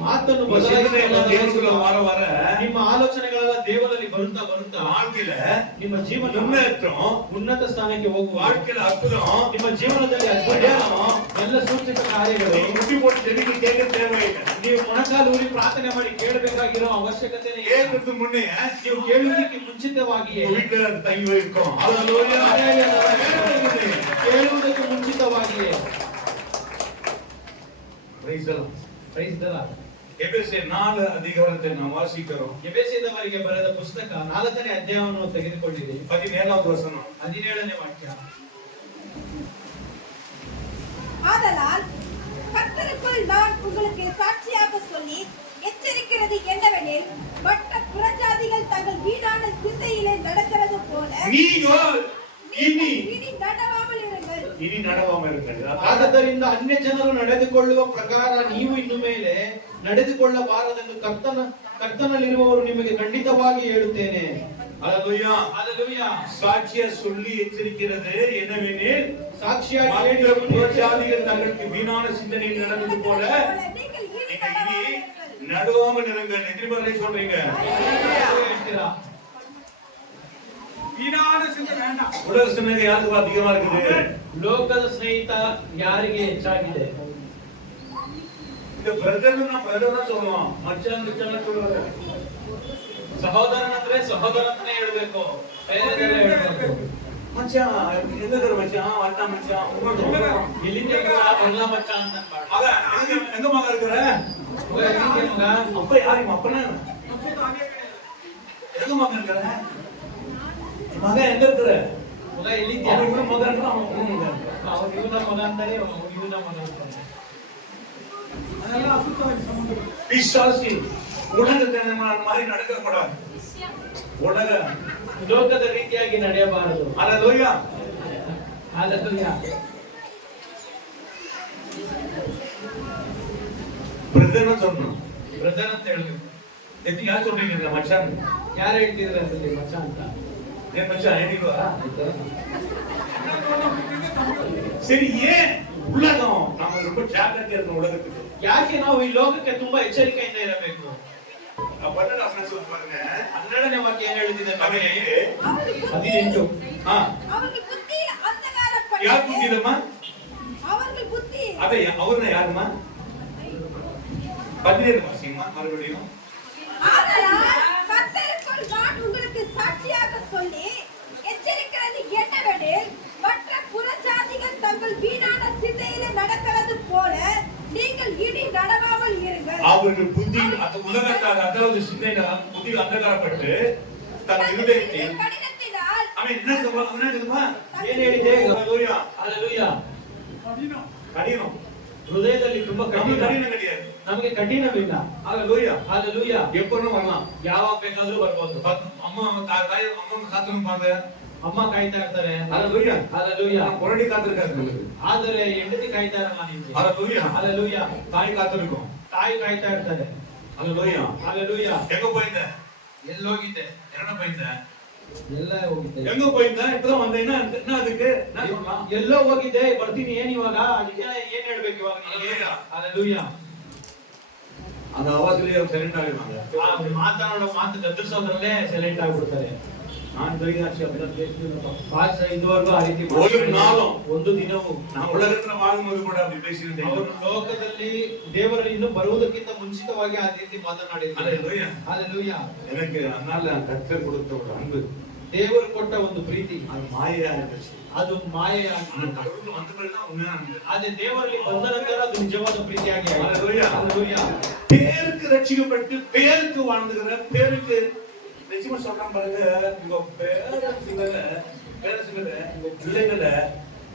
ಮಾತನ್ನು ಬದಲಾಯಿಸುವ ವಾರ ವಾರ ನಿಮ್ಮ ಆಲೋಚನೆಗಳೆಲ್ಲ ದೇವರಲ್ಲಿ ಬರುತ್ತಾ வாழ்க்கையில ನಿಮ್ಮ ಜೀವನ முன்னேற்றம் ಉನ್ನತ ಸ್ಥಾನಕ್ಕೆ ಹೋಗುವ வாழ்க்கையில அற்புதம் ನಿಮ್ಮ ಜೀವನದಲ್ಲಿ ಅದ್ಭುತ ಎಲ್ಲ ಸೂಚಕ ಕಾರ್ಯಗಳು முட்டி போட்டு செடிக்கு கேட்க தேவையில்லை. ನೀವು ಮೊಣ ಮೊಣಕಾಲು ಊರಿ ಪ್ರಾರ್ಥನೆ ಮಾಡಿ ಕೇಳಬೇಕಾಗಿರೋ ಅವಶ್ಯಕತೆ கேட்கறதுக்கு முன்னே ನೀವು ಕೇಳುವುದಕ್ಕೆ ಮುಂಚಿತವಾಗಿಯೇ வீட்டுல தங்கி வைக்கும். ஹalleluya. ಕೇಳುವುದಕ್ಕೆ ಮುಂಚಿತವಾಗಿಯೇ Praise the Lord. Praise the lord. எபேசியர் 4 அதிகாரத்தை நாம் வாசிக்கிறோம். ಎಫೆಸದವರಿಗೆ ಬರೆದ ಪುಸ್ತಕ 4ನೇ ಅಧ್ಯಾಯವನ್ನು ತೆಗೆದುಕೊಂಡಿರಿ. 17வது வசனம். 17ನೇ ವಾಕ್ಯ. ஆதலால் கர்த்தருக்குள் நான் உங்களுக்கு சாட்சியாக சொல்லி எச்சரிக்கிறது என்னவெனில் மற்ற புறஜாதிகள் தங்கள் வீணான சிந்தையிலே நடக்கிறது போல நீங்கள் இனி நடவாமல் இருங்கள். இனி நடவாமல் இருங்கள். ಆದ್ದರಿಂದ ಅನ್ಯ ಜನರು ನಡೆದುಕೊಳ್ಳುವ ಪ್ರಕಾರ ನೀವು ಇನ್ನು ಮೇಲೆ ನಡೆದುಕೊಳ್ಳಬಾರದೆಂದು ಕರ್ತನಲ್ಲಿರುವವರು ನಿಮಗೆ ಖಂಡಿತವಾಗಿ ಹೇಳುತ್ತೇನೆ. ஹalleluya. ஹalleluya. சாட்சியா சொல்லி எச்சரிக்கிறது என்னவெனில் சாட்சியாக மற்ற புறஜாதிகள் தங்களுக்கு வீணான சிந்தனையில் நடந்தது போல நீங்கள் இனி நீங்கள் நடவாமல் இனி இருங்கள். நடுவாமல் இருங்கள். எதிர்மறை சொல்றீங்க. ಹೇಳ್ತೀರಾ? உலக சிந்தனை யாருக்கு அதிகமா இருக்குது? ಲೋಕದ ಸ್ನೇಹಿತ ಯಾರಿಗೆ ಹೆಚ್ಚಾಗಿದೆ? இந்த பிரதர் தான் சொல்லுவான். மச்சான் சொல்லுவாங்க. ಸಹೋದರನಂದ್ರೆ ಸಹೋದರನೇ ಹೇಳ್ಬೇಕು, ಬೇರೆ ಹೇಳ್ಬೇಕು. மச்சான் எங்க இருக்கிற மச்சான்? வந்தா மச்சான். ಇಲ್ಲಿಂದ ಎಲ್ಲ ಮಚ್ಚ ಅಂತ மக எங்க மக இருக்கிற? ಮಗ அப்ப யாரு அப்பனா? எங்க மக இருக்கிற? மக எங்க இருக்கிற? ಮಗ ಎಲ್ಲಿದ್ಯಾ? அவன் மக ಅವ್ರು ಇವನ ಮಗ ಅಂತಾರೆ, ಇವನ ಮಗ ಅಂತಾರೆ. விசுவாசி உலகத்தை மாதிரி நடக்க கூடாது. உலக ಲೋಕದ ರೀತಿಯಾಗಿ ನಡೆಯಬಾರದು. ஹalleluya. ಹalleluya. பிரதர்னு சொல்லணும். ಬ್ರದರ್ ಅಂತ ಹೇಳ್ಬೇಕು. எத்தி யார் சொல்றீங்க? மச்சான் ಯಾರು ಹೇಳ್ತಿದ್ರೆ ಅಂತಲ್ಲಿ ಮಚ್ಚ ಅಂತ. ஏன் மச்சான் ஏனிவா? சரி, ஏன் உலகம் நம்ம ரொம்ப ஜாக்கிரதையா இருக்கணும் உலகத்துக்கு? ಯಾಕೆ ನಾವು ಈ ಲೋಕಕ್ಕೆ ತುಂಬಾ ಎಚ್ಚರಿಕೆಯಿಂದ ಇರಬೇಕು? பன்னெண்டாம் சொல்லி பாருங்க. 12ನೇ ವಾಕ್ಯ ಏನ್ ಹೇಳ್ತಿದೆ? 18. அவர்கள் புத்தியில் அந்தகாரப்பட்டு யார் புத்தியிலமா? அவர்கள் புத்தி அதை அவர்னா யாருமா? 17 வாசிங்கம்மா மறுபடியும். ஆதலால் கர்த்தருக்குள் நான் உங்களுக்கு சாட்சியாக சொல்லி எச்சரிக்கிறது என்னவெனில் மற்ற புறஜாதிகள் தங்கள் வீணான சிந்தையிலே நடக்கிறது போல நீங்கள் இனி நடவாமல் இருங்கள். அவர்கள் புத்தி அந்த உலகத்தால் அதாவது சிந்தையில புத்தியில் அந்தகாரப்பட்டு தன் இருதயத்தில் கடினத்தினால் அவன் என்னதுமா ಏನ್ ಹೇಳಿದೆ? ஹalleluya. ಹalleluya. கடினம். ಹೃದಯದಲ್ಲಿ ತುಂಬಾ நம்ம ಕಠಿಣ. கடினம் கிடையாது. ನಮಗೆ ಕಠಿಣವಿಲ್ಲ. ஹalleluya. ಹalleluya. எப்பவும் வரலாம். ಯಾವಾಗ ಬೇಕಾದ್ರೂ ಬರ್ಬೋದು. அம்மா தாய் அம்மா காத்துருப்பாங்க. ಅಮ್ಮ ಕಾಯ್ತಾ ಇರ್ತಾರೆ. ஹalleluya. ಹalleluya. பொரடி காத்திருக்காரு. ಆದರೆ ಹೆಂಡತಿ ಕಾಯ್ತಾ ಇರಲ್ಲ ನಿಮ್ಗೆ. ஹalleluya. ಹalleluya. தாய் காத்திருக்கும். ತಾಯಿ ಕಾಯ್ತಾ ಇರ್ತಾರೆ. ஹalleluya. ಹalleluya. எங்க போயிருந்த? ಎಲ್ಲೋಗಿದ್ದೆ? என்ன போயிருந்த? ಎಲ್ಲ ಹೋಗಿದ್ದೆ. எங்க போயிருந்த? இப்பதான் வந்தேன்னா என்ன அதுக்கு? என்ன சொல்லலாம்? ಎಲ್ಲೋ ಹೋಗಿದ್ದೆ, ಬರ್ತೀನಿ ಏನ್ ಇವಾಗ? ಅದಕ್ಕೆ ಏನ್ ಹೇಳ್ಬೇಕು ಇವಾಗ ನಿನಗೆ? ಹalleluya. அந்த அவாஸ்லயே சைலண்ட் ஆகிடுவாங்க. ಮಾತಾಡೋ ಮಾತು ಗದ್ದರಿಸೋದ್ರಲ್ಲೇ ಸೈಲೆಂಟ್ ಆಗ್ಬಿಡ್ತಾರೆ. நான் தெரியாச்சு அப்படிதான் பேசினேன். ಭಾಷೆ ಇದುವರೆಗೂ ಆ ರೀತಿ ஒரு நாளும் ಒಂದು ದಿನವೂ நான் உலகத்துல வாழும்போது கூட அப்படி பேசியிருந்தேன். ಅವರು ಲೋಕದಲ್ಲಿ ದೇವರಲ್ಲಿ ಇನ್ನು ಬರುವುದಕ್ಕಿಂತ ಮುಂಚಿತವಾಗಿ ಆ ರೀತಿ ಮಾತನಾಡಿದ್ದಾರೆ. ஹalleluya. ಹalleluya. எனக்கு அதனால கர்த்தர் கொடுத்த ஒரு அன்பு, ದೇವರು ಕೊಟ್ಟ ಒಂದು ಪ್ರೀತಿ அது மாயையா இருந்துச்சு. ಅದು ಮಾಯೆಯಾಗಿ, ஆனா கடவுள் வந்த பிறகுதான் உண்மையான அன்பு. ಅದೇ ದೇವರಲ್ಲಿ ಬಂದ ನಂತರ ಅದು ನಿಜವಾದ ಪ್ರೀತಿಯಾಗಿ ಆಗಿದೆ. ஹalleluya. ಹalleluya. பேருக்கு ரட்சிக்கப்பட்டு பேருக்கு வாழ்ந்துகிற பேருக்கு நிச்சயமா சொல்றான் பாருங்க. உங்க பேரசுகளை உங்க பிள்ளைகளை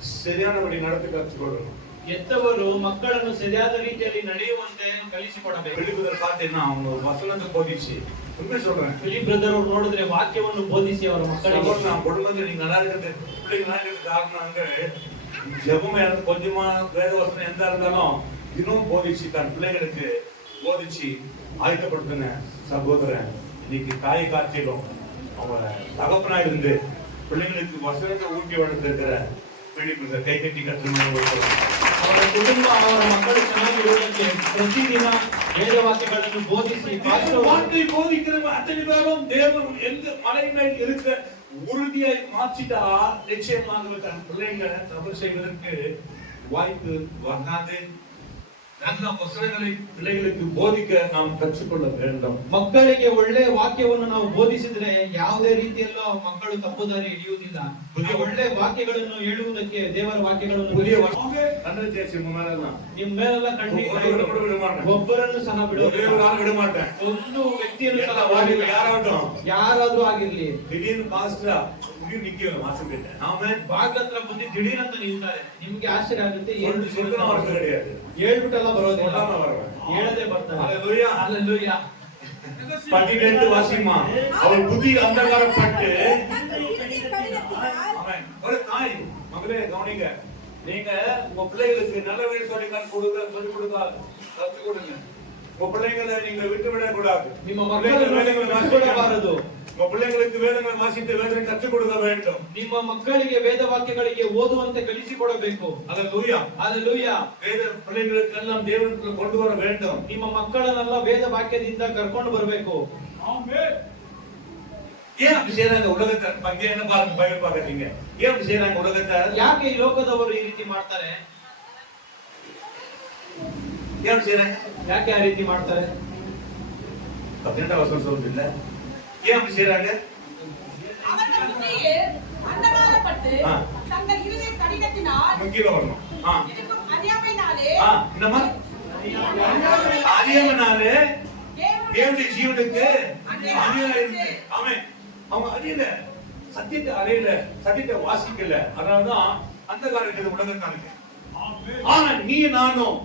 சரியானபடி நடத்தி கற்றுக்கொள்ளணும். ಎತ್ತವರು ಮಕ್ಕಳನ್ನು ಸರಿಯಾದ ರೀತಿಯಲ್ಲಿ ನಡೆಯುವಂತೆ ಕಲಿಸಿಕೊಡಬೇಕು. வெளிப்புதல் பார்த்தீங்கன்னா அவங்க வசனத்தை போதிச்சு உண்மை சொல்றேன். ಫಿಲಿಪ್ ಬ್ರದರ್ ಅವರು ನೋಡಿದ್ರೆ ವಾಕ್ಯವನ್ನು ಬೋಧಿಸಿ ಅವರ ಮಕ್ಕಳಿಗೆ நான் குடும்பத்தில் நீங்க நல்லா இருக்கிறது பிள்ளைங்க நல்லா இருக்கிறது காரணம் ஜெபம் எனக்கு கொஞ்சமா வேத வசனம் எந்த இருந்தாலும் இன்னும் போதிச்சு தன் பிள்ளைகளுக்கு போதிச்சு ஆயத்தப்படுத்தின சகோதரன் இன்னைக்கு தாய் காட்சியிலும் அவங்க தகப்பனா இருந்து பிள்ளைங்களுக்கு வசனத்தை ஊட்டி வளர்த்திருக்கிற வெளிப்புற கை கட்டி கற்றுக்கணும். ಅವರ ಕುಟುಂಬ ಅವರ ಮಕ್ಕಳು ಚೆನ್ನಾಗಿರುವುದಕ್ಕೆ ಪ್ರತಿದಿನ ವೇದವಾಕ್ಯಗಳನ್ನು ಬೋಧಿಸಿ வார்த்தை போதிக்கிற அத்தனை பேரும் தேவன் எந்த மலை மேல் இருக்க உறுதியாய் மாற்றிட்டா நிச்சயமாக தன் பிள்ளைங்களை தவறு செய்வதற்கு வாய்ப்பு வராது. நல்ல வசனங்களை பிள்ளைகளுக்கு போதிக்க நாம் கற்றுக்கொள்ள வேண்டும். ಮಕ್ಕಳಿಗೆ ಒಳ್ಳೆ ವಾಕ್ಯವನ್ನು ನಾವು ಬೋಧಿಸಿದ್ರೆ ಯಾವುದೇ ರೀತಿಯಲ್ಲೂ ಮಕ್ಕಳು ತಪ್ಪು ದಾರಿ ಹಿಡಿಯುವುದಿಲ್ಲ. ಒಳ್ಳೆ ವಾಕ್ಯಗಳನ್ನು ಹೇಳುವುದಕ್ಕೆ ದೇವರ ವಾಕ್ಯಗಳನ್ನು புதிய கண்ணு தேய்ச்சி மேல ನಿಮ್ಮ ಮೇಲೆಲ್ಲ ಖಂಡಿತ விட மாட்டேன். ಒಬ್ಬರನ್ನು ಸಹ ஒரே ಬಿಡುವುದಿಲ್ಲ. ஒரு ஆள் விட மாட்டேன். ಒಂದು ವ್ಯಕ್ತಿಯನ್ನು ಸಹ வாடி ಬಿಡುವುದಿಲ್ಲ. யாராகட்டும் ಯಾರಾದ್ರೂ ಆಗಿರ್ಲಿ. திடீர்னு பாஸ்டரா திடீர்னு நிக்க மாசம் ஆமென். ಬಾಗ್ಲ ಹತ್ರ ಬಂದು ದಿಢೀರ್ ಅಂತ ನಿಲ್ತಾರೆ. ನಿಮ್ಗೆ ಆಶ್ಚರ್ಯ ಆಗುತ್ತೆ. ಒಂದು ಸುಳ್ಳು ಅವರಿಗೆ கிடையாது. ಹೇಳ್ಬಿಟ್ಟೆಲ್ಲ ಬರೋದಿಲ್ಲ. சொல்லாம வருவேன். ಹೇಳದೆ ಬರ್ತಾರೆ. ஹalleluya. ಹalleluya. 12 வாசிமா. அவர் புதி அந்தகாரப்பட்டு தங்கள் இறுதி கடிதத்தினால் ஆமென். ஒரு தாய் மகளே கவனிங்க. நீங்க உங்க பிள்ளைகளுக்கு நல்ல வழி சொல்லி கொடுங்க கத்து கொடுங்க. உங்க பிள்ளைகளை நீங்க விட்டு விட கூடாது. ನಿಮ್ಮ ಮಕ್ಕಳನ್ನು ಬಿಟ್ಟುಕೊಡಬಾರದು. உங்க பிள்ளைகளுக்கு வேதங்களை வாசித்து வேதனை கற்றுக் கொடுக்க வேண்டும். ನಿಮ್ಮ ಮಕ್ಕಳಿಗೆ ವೇದ ವಾಕ್ಯಗಳಿಗೆ ಓದುವಂತೆ ಕಲಿಸಿಕೊಡಬೇಕು. ஹalleluya. ಹalleluya. வேத பிள்ளைகளுக்கு எல்லாம் தேவனுக்குள்ள கொண்டு வர வேண்டும். ನಿಮ್ಮ ಮಕ್ಕಳನ್ನೆಲ್ಲ ವೇದ ವಾಕ್ಯದಿಂದ ಕರ್ಕೊಂಡು ಬರಬೇಕು. ஆமென். ஏன் அப்படி செய்றாங்க உலகத்தை பங்கே என்ன பாருங்க பைபிள் பாக்குறீங்க. ஏன் அப்படி செய்றாங்க உலகத்தை? ಯಾಕೆ ಈ ಲೋಕದವರು ಈ ರೀತಿ ಮಾಡ್ತಾರೆ? ஏன் அப்படி செய்றாங்க? ಯಾಕೆ ಆ ರೀತಿ ಮಾಡ್ತಾರೆ? 18 வசனம் சொல்லுது இல்ல. ஏன் அப்படி செய்றாங்க? அவர்கள் புத்தியில் அந்தகாரப்பட்டு தங்கள் இருதய கடினத்தினால் முக்கிய வரணும். இருக்கும் அறியாமையினாலே என்னமா? அறியாமையினாலே தேவனுடைய ஜீவனுக்கு அநியாயம். ஆமென். அவங்க அறியல, சத்தியத்தை அறியல, சத்தியத்தை வாசிக்கல. அதனாலதான் அந்தகாரம் இருக்குது உலகத்தாருக்கு. ஆனா நீ நானும்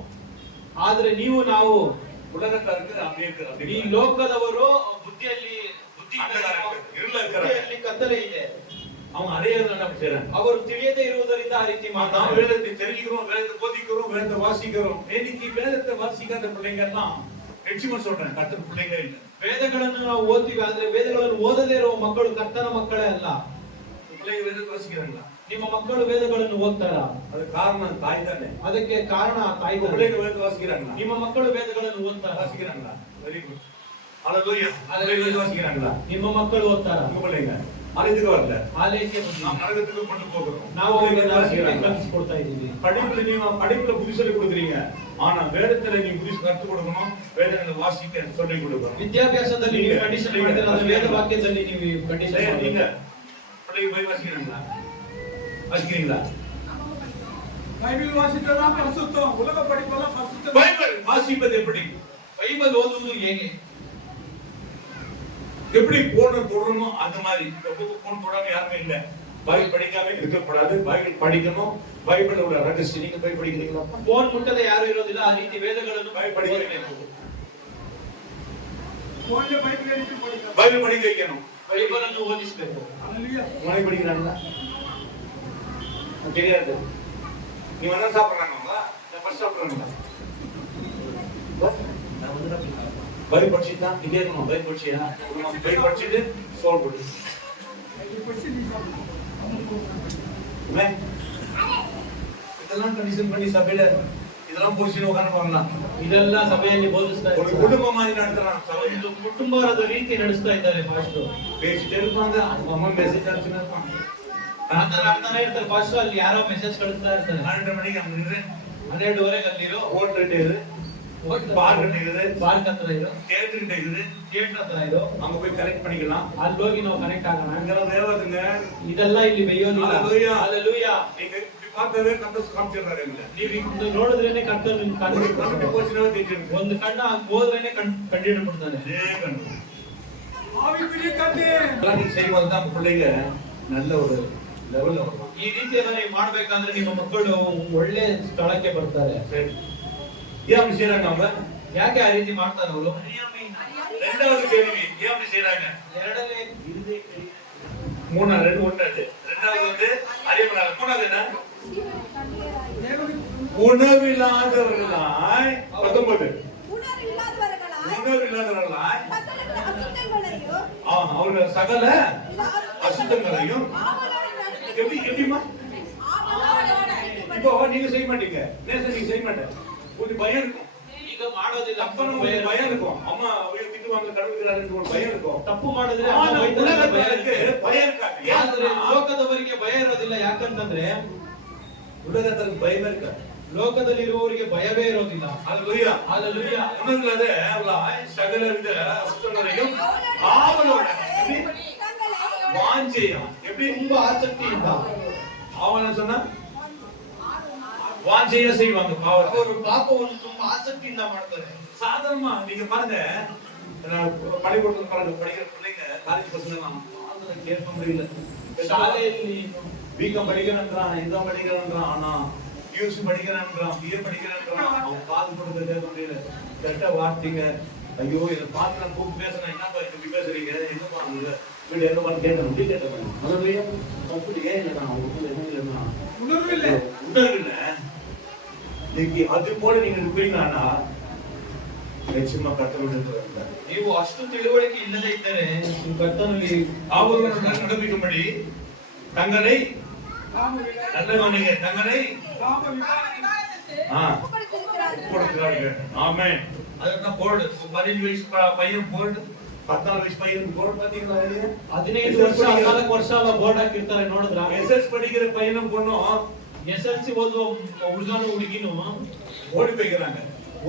ಆದ್ರೆ ನೀವು ನಾವು உலகத்தாருக்கு அப்படியே இருக்கு. ಈ ಲೋಕದವರು ಬುದ್ಧಿಯಲ್ಲಿ இருள ಕತ್ತಲೆ ಇದೆ. அவங்க அறியாதனால அப்படி செய்றாங்க. ಅವರು ತಿಳಿಯದೇ ಇರುವುದರಿಂದ ಆ ರೀತಿ நாம் ಮಾಡ್ತಾರೆ. வேதத்தை தெரிஞ்சுக்கிறோம், வேதத்தை போதிக்கிறோம், வேதத்தை வாசிக்கிறோம். இன்னைக்கு வேதத்தை வாசிக்காத பிள்ளைங்க எல்லாம் நிச்சயமா சொல்றேன் கர்த்தர் பிள்ளைங்க இல்ல. ವೇದಗಳನ್ನು ನಾವು ಓದ್ತೀವಿ ಆದ್ರೆ ವೇದಗಳನ್ನು ಓದದೇ ಇರುವ ಮಕ್ಕಳು ಕರ್ತನ ಮಕ್ಕಳೇ ಅಲ್ಲ. பிள்ளைங்க வேதத்தை வாசிக்கிறாங்களா? ನಿಮ್ಮ ಮಕ್ಕಳು ವೇದಗಳನ್ನು ಓದ್ತಾರಾ? அது காரணம் தாய் தானே. ಅದಕ್ಕೆ ಕಾರಣ ತಾಯಿ. பிள்ளைங்க வேதத்தை வாசிக்கிறாங்களா? ನಿಮ್ಮ ಮಕ್ಕಳು ವೇದಗಳನ್ನು ಓದ್ತಾರಾ? வாசிக்கிறாங்களா? Very good. ஹalleluya. பிள்ளைங்க வாசிக்கிறாங்களா? ನಿಮ್ಮ ಮಕ್ಕಳು ಓದ್ತಾರಾ? உங்க பிள்ளைங்க ஆலயத்துக்கு வரல. ಆಲಯಕ್ಕೆ நாம் நரகத்துக்கு கொண்டு போகிறோம். ನಾವು ಅವರಿಗೆ ನರಕಕ್ಕೆ ಕಲಿಸಿಕೊಡ್ತಾ ಇದ್ದೀವಿ. படிப்புல புத்தி சொல்லி கொடுக்குறீங்க. ஆனா வேதத்துல நீ புத்தி கற்றுக் கொடுக்கணும், வேதங்களை வாசிக்க சொல்லி கொடுக்கணும். ವಿದ್ಯಾಭ್ಯಾಸದಲ್ಲಿ ನೀವು ಕಂಡೀಷನ್ ಮಾಡಿದ್ರೆ ಅದು ವೇದ ವಾಕ್ಯದಲ್ಲಿ ನೀವು ಕಂಡೀಷನ್ நீங்க ಮಾಡಿ. பிள்ளைங்க போய் வாசிக்கிறீங்களா? வாசிக்கிறீங்களா? பைபிள் வாசிப்பதெல்லாம் பரிசுத்தம், உலக படிப்பெல்லாம் பரிசுத்தம். பைபிள் வாசிப்பது எப்படி? ಬೈಬಲ್ ಓದುವುದು ಹೇಗೆ? எப்படி போன தொடரணும் அந்த மாதிரி. போன தொடாம யாருமே இல்ல. பைபிள் படிக்காம இருக்கக்கூடாது. பைபிள் படிக்கணும். பைபிள் உள்ள ரகசியம். நீங்க போய் படிக்கிறீங்களா? ಫೋನ್ ಮುಟ್ಟದೆ ಯಾರು ಇರೋದಿಲ್ಲ. ಆ ರೀತಿ ವೇದಗಳನ್ನು பைபிள் படிக்கணும். போன்ல பைபிள் எடுத்து படிக்கலாம். பைபிள் படிக்க வைக்கணும். ಬೈಬಲ್ ಅನ್ನು ಓದಿಸಬೇಕು. ஹalleluya. உங்களை படிக்கிறாங்களா? தெரியாது. நீ வந்து சாப்பிடுறாங்களா? நான் ஃபர்ஸ்ட் சாப்பிடுறாங்களா? பைபிள் படிச்சுட்டா இதே நம்ம பைபிள் படிச்சியா? நம்ம பைபிள் படிச்சிட்டு சோல் போடு. பைபிள் படிச்சு நீ சாப்பிடு. ஆமென். இதெல்லாம் கண்டிஷன் பண்ணி சபையில இதெல்லாம் புடிச்சு உட்கார்ந்து போகலாம். ಇದೆಲ್ಲ ಸಭೆಯಲ್ಲಿ ಬೋಧಿಸ್ತಾ ஒரு ಇದ್ದಾರೆ. குடும்பம் மாதிரி நடத்துறாங்க சபையில. ಒಂದು ಕುಟುಂಬದ ರೀತಿ ನಡೆಸ್ತಾ ಇದ್ದಾರೆ ಪಾಸ್ಟರ್. பேசிட்டே இருப்பாங்க. அவங்க அம்மா மெசேஜ் அனுப்பிச்சுனா இருப்பாங்க. ಮಾತನಾಡ್ತಾನೆ ಇರ್ತಾರೆ ಪಾಸ್ಟರ್. ಅಲ್ಲಿ ಯಾರೋ ಮೆಸೇಜ್ ಕಳಿಸ್ತಾ ಇರ್ತಾರೆ. 12 மணிக்கு அங்க நின்று 12:30 ಅಲ್ಲಿರೋ ஓட்டு இரு. பார் இரு. ಪಾರ್ಕ್ ಹತ್ರ ಇರೋ, தியேட்டர் இரு. ಥಿಯೇಟರ್ ಹತ್ರ ಇರೋ, அங்க போய் கனெக்ட் பண்ணிக்கலாம். ಅಲ್ಲಿ ಹೋಗಿ ನಾವು ಕನೆಕ್ಟ್ ಆಗೋಣ. அங்கெல்லாம் தேவதுங்க. ಇದೆಲ್ಲ ಇಲ್ಲಿ ಬೆಯ್ಯೋದಿಲ್ಲ. Hallelujah. Hallelujah. நீங்க இப்படி பார்த்தாவே கண்டஸ் காமிச்சிடுறாரு எங்களை. ನೀವು ಇದು ನೋಡಿದ್ರೇನೆ ಕರ್ತನು ನಿಮ್ ಕಣ್ಣು ஒரு கண்ணு போச்சுனா தெரியும். ಒಂದು ಕಣ್ಣ ಹೋದ್ರೇನೆ ಕಂಡಿಡ್ಬಿಡ್ತಾನೆ. இதே கண்ணு. ஆவிக்குரிய கண்ணே. அதெல்லாம் நீங்க செய்யும்போது தான் பிள்ளைங்க நல்ல ஒரு லெவல்ல வருவாங்க. ಈ ರೀತಿ ಎಲ್ಲ ನೀವು ಮಾಡ್ಬೇಕಂದ್ರೆ ನಿಮ್ಮ ಮಕ್ಕಳು ಒಳ್ಳೆ ಸ್ಥಳಕ್ಕೆ ಬರ್ತಾರೆ. ஏன் அப்படி செய்றாங்க அவங்க? ಯಾಕೆ ಆ ರೀತಿ ಮಾಡ್ತಾರೆ ಅವರು? ரெண்டாவது கேள்வி ஏன் அப்படி செய்றாங்க? ಎರಡನೇ மூணாவது ரெண்டு ஒண்ணாது. ரெண்டாவது வந்து அறியப்படாத. மூணாவது என்ன? உணவில்லாதவர்களாய் 19 உணர்வில்லாதவர்களாய் உணவில்லாதவர்களாய் சகல அசுத்தங்களையும் அவர்கள் சகல இந்த அசுத்தங்களையும் ஆவலோடு நடத்தி எப்படிமா ஆவலோடு நடத்தி இப்போ நீங்க செய்ய மாட்டீங்க. நேசம் நீங்க செய்ய மாட்டேன். கொஞ்சம் பயம் இருக்கும். ಈಗ ಮಾಡೋದಿಲ್ಲ. அப்பனும் பயம் இருக்கும். அம்மா அவங்க திட்டுவாங்க, கடவுளுக்கு ஒரு பயம் இருக்கும். ತಪ್ಪು ಮಾಡಿದ್ರೆ ஆனா ಅಮ್ಮ ಬೈತಾರೆ, ಭಯ உலகத்துக்கு ಇರುತ್ತೆ. பயம் இருக்காது. ಆದ್ರೆ ஏன்னா ಲೋಕದವರಿಗೆ ಭಯ ಇರೋದಿಲ್ಲ. ಯಾಕಂತಂದ್ರೆ உலகத்துக்கு பயமே இருக்காது. ಲೋಕದಲ್ಲಿರುವವರಿಗೆ ಭಯವೇ ಇರೋದಿಲ್ಲ. அல்லேலூயா Hallelujah. ஒண்ணுமில்லாத அவளாய் சகலவித வஸ்துகளையும் ஆவலோட எப்படி வாஞ்சையா எப்படி ತುಂಬಾ ಆಸಕ್ತಿಯಿಂದ அவன சொன்னா வாஞ்சையா செய்வாங்க பாவம். ಅವರು ಪಾಪವನ್ನು ತುಂಬಾ ಆಸಕ್ತಿಯಿಂದ ಮಾಡ್ತಾರೆ. சாதாரணமா நீங்க பாருங்க பள்ளிக்கூடத்துல பாருங்க படிக்கிற பிள்ளைங்க காலேஜ் பசங்க கேட்க முடியல. ಶಾಲೆಯಲ್ಲಿ பிகாம் படிக்கிறேன்றான், எக்ஸாம் படிக்கிறேன்றான், ஆனா யூசி படிக்கிறேன்றான், பிஏ படிக்கிறேன்றான், அவன் காது கொடுக்க கேட்க முடியல. கெட்ட வார்த்தைங்க, ஐயோ இதை பார்த்து நான் கூப்பிட்டு பேசுறேன், என்னப்பா இப்படி பேசுறீங்க, என்னப்பா அவங்க வீடு எங்கப்பான்னு கேட்கணும், இப்படி கேட்டேன். அதுலயே அப்படி ஏன் இல்லைண்ணா அவங்க என்ன இல்லைன்னா உணர்வு இல்லை. உணர்வு இல்லை. இன்னைக்கு அது போல நீங்க இருப்பீங்கன்னா நிச்சயமா கத்தருடைய ನೀವು ಅಷ್ಟು ತಿಳುವಳಿಕೆ ಇಲ್ಲದೆ ಇದ್ದರೆ ಕರ್ತನಲ್ಲಿ அவர்களுடன் நடப்பிக்கும்படி தங்களை காம விகாரம் நல்லவனுங்க தங்களை காம விகாரம் கொடுத்திருக்கிறார்கள். கொடுக்கிறார்கள். ஆமென். அதுதான் போர்டு 15 வயசு பையன் போர்டு, 14 வயசு பையன் போர்டு பாத்தீங்களா? 15 ವರ್ಷ 14 ವರ್ಷ ಅಲ್ಲ ಬೋರ್ಡ್ ಹಾಕಿರ್ತಾರೆ ನೋಡಿದ್ರ. எஸ்எஸ் படிக்கிற பையனும் பொண்ணும் SLC ಓದುವ ಹುಡುಗನು ಹುಡುಗಿನು ஓடி போய்க்கிறாங்க,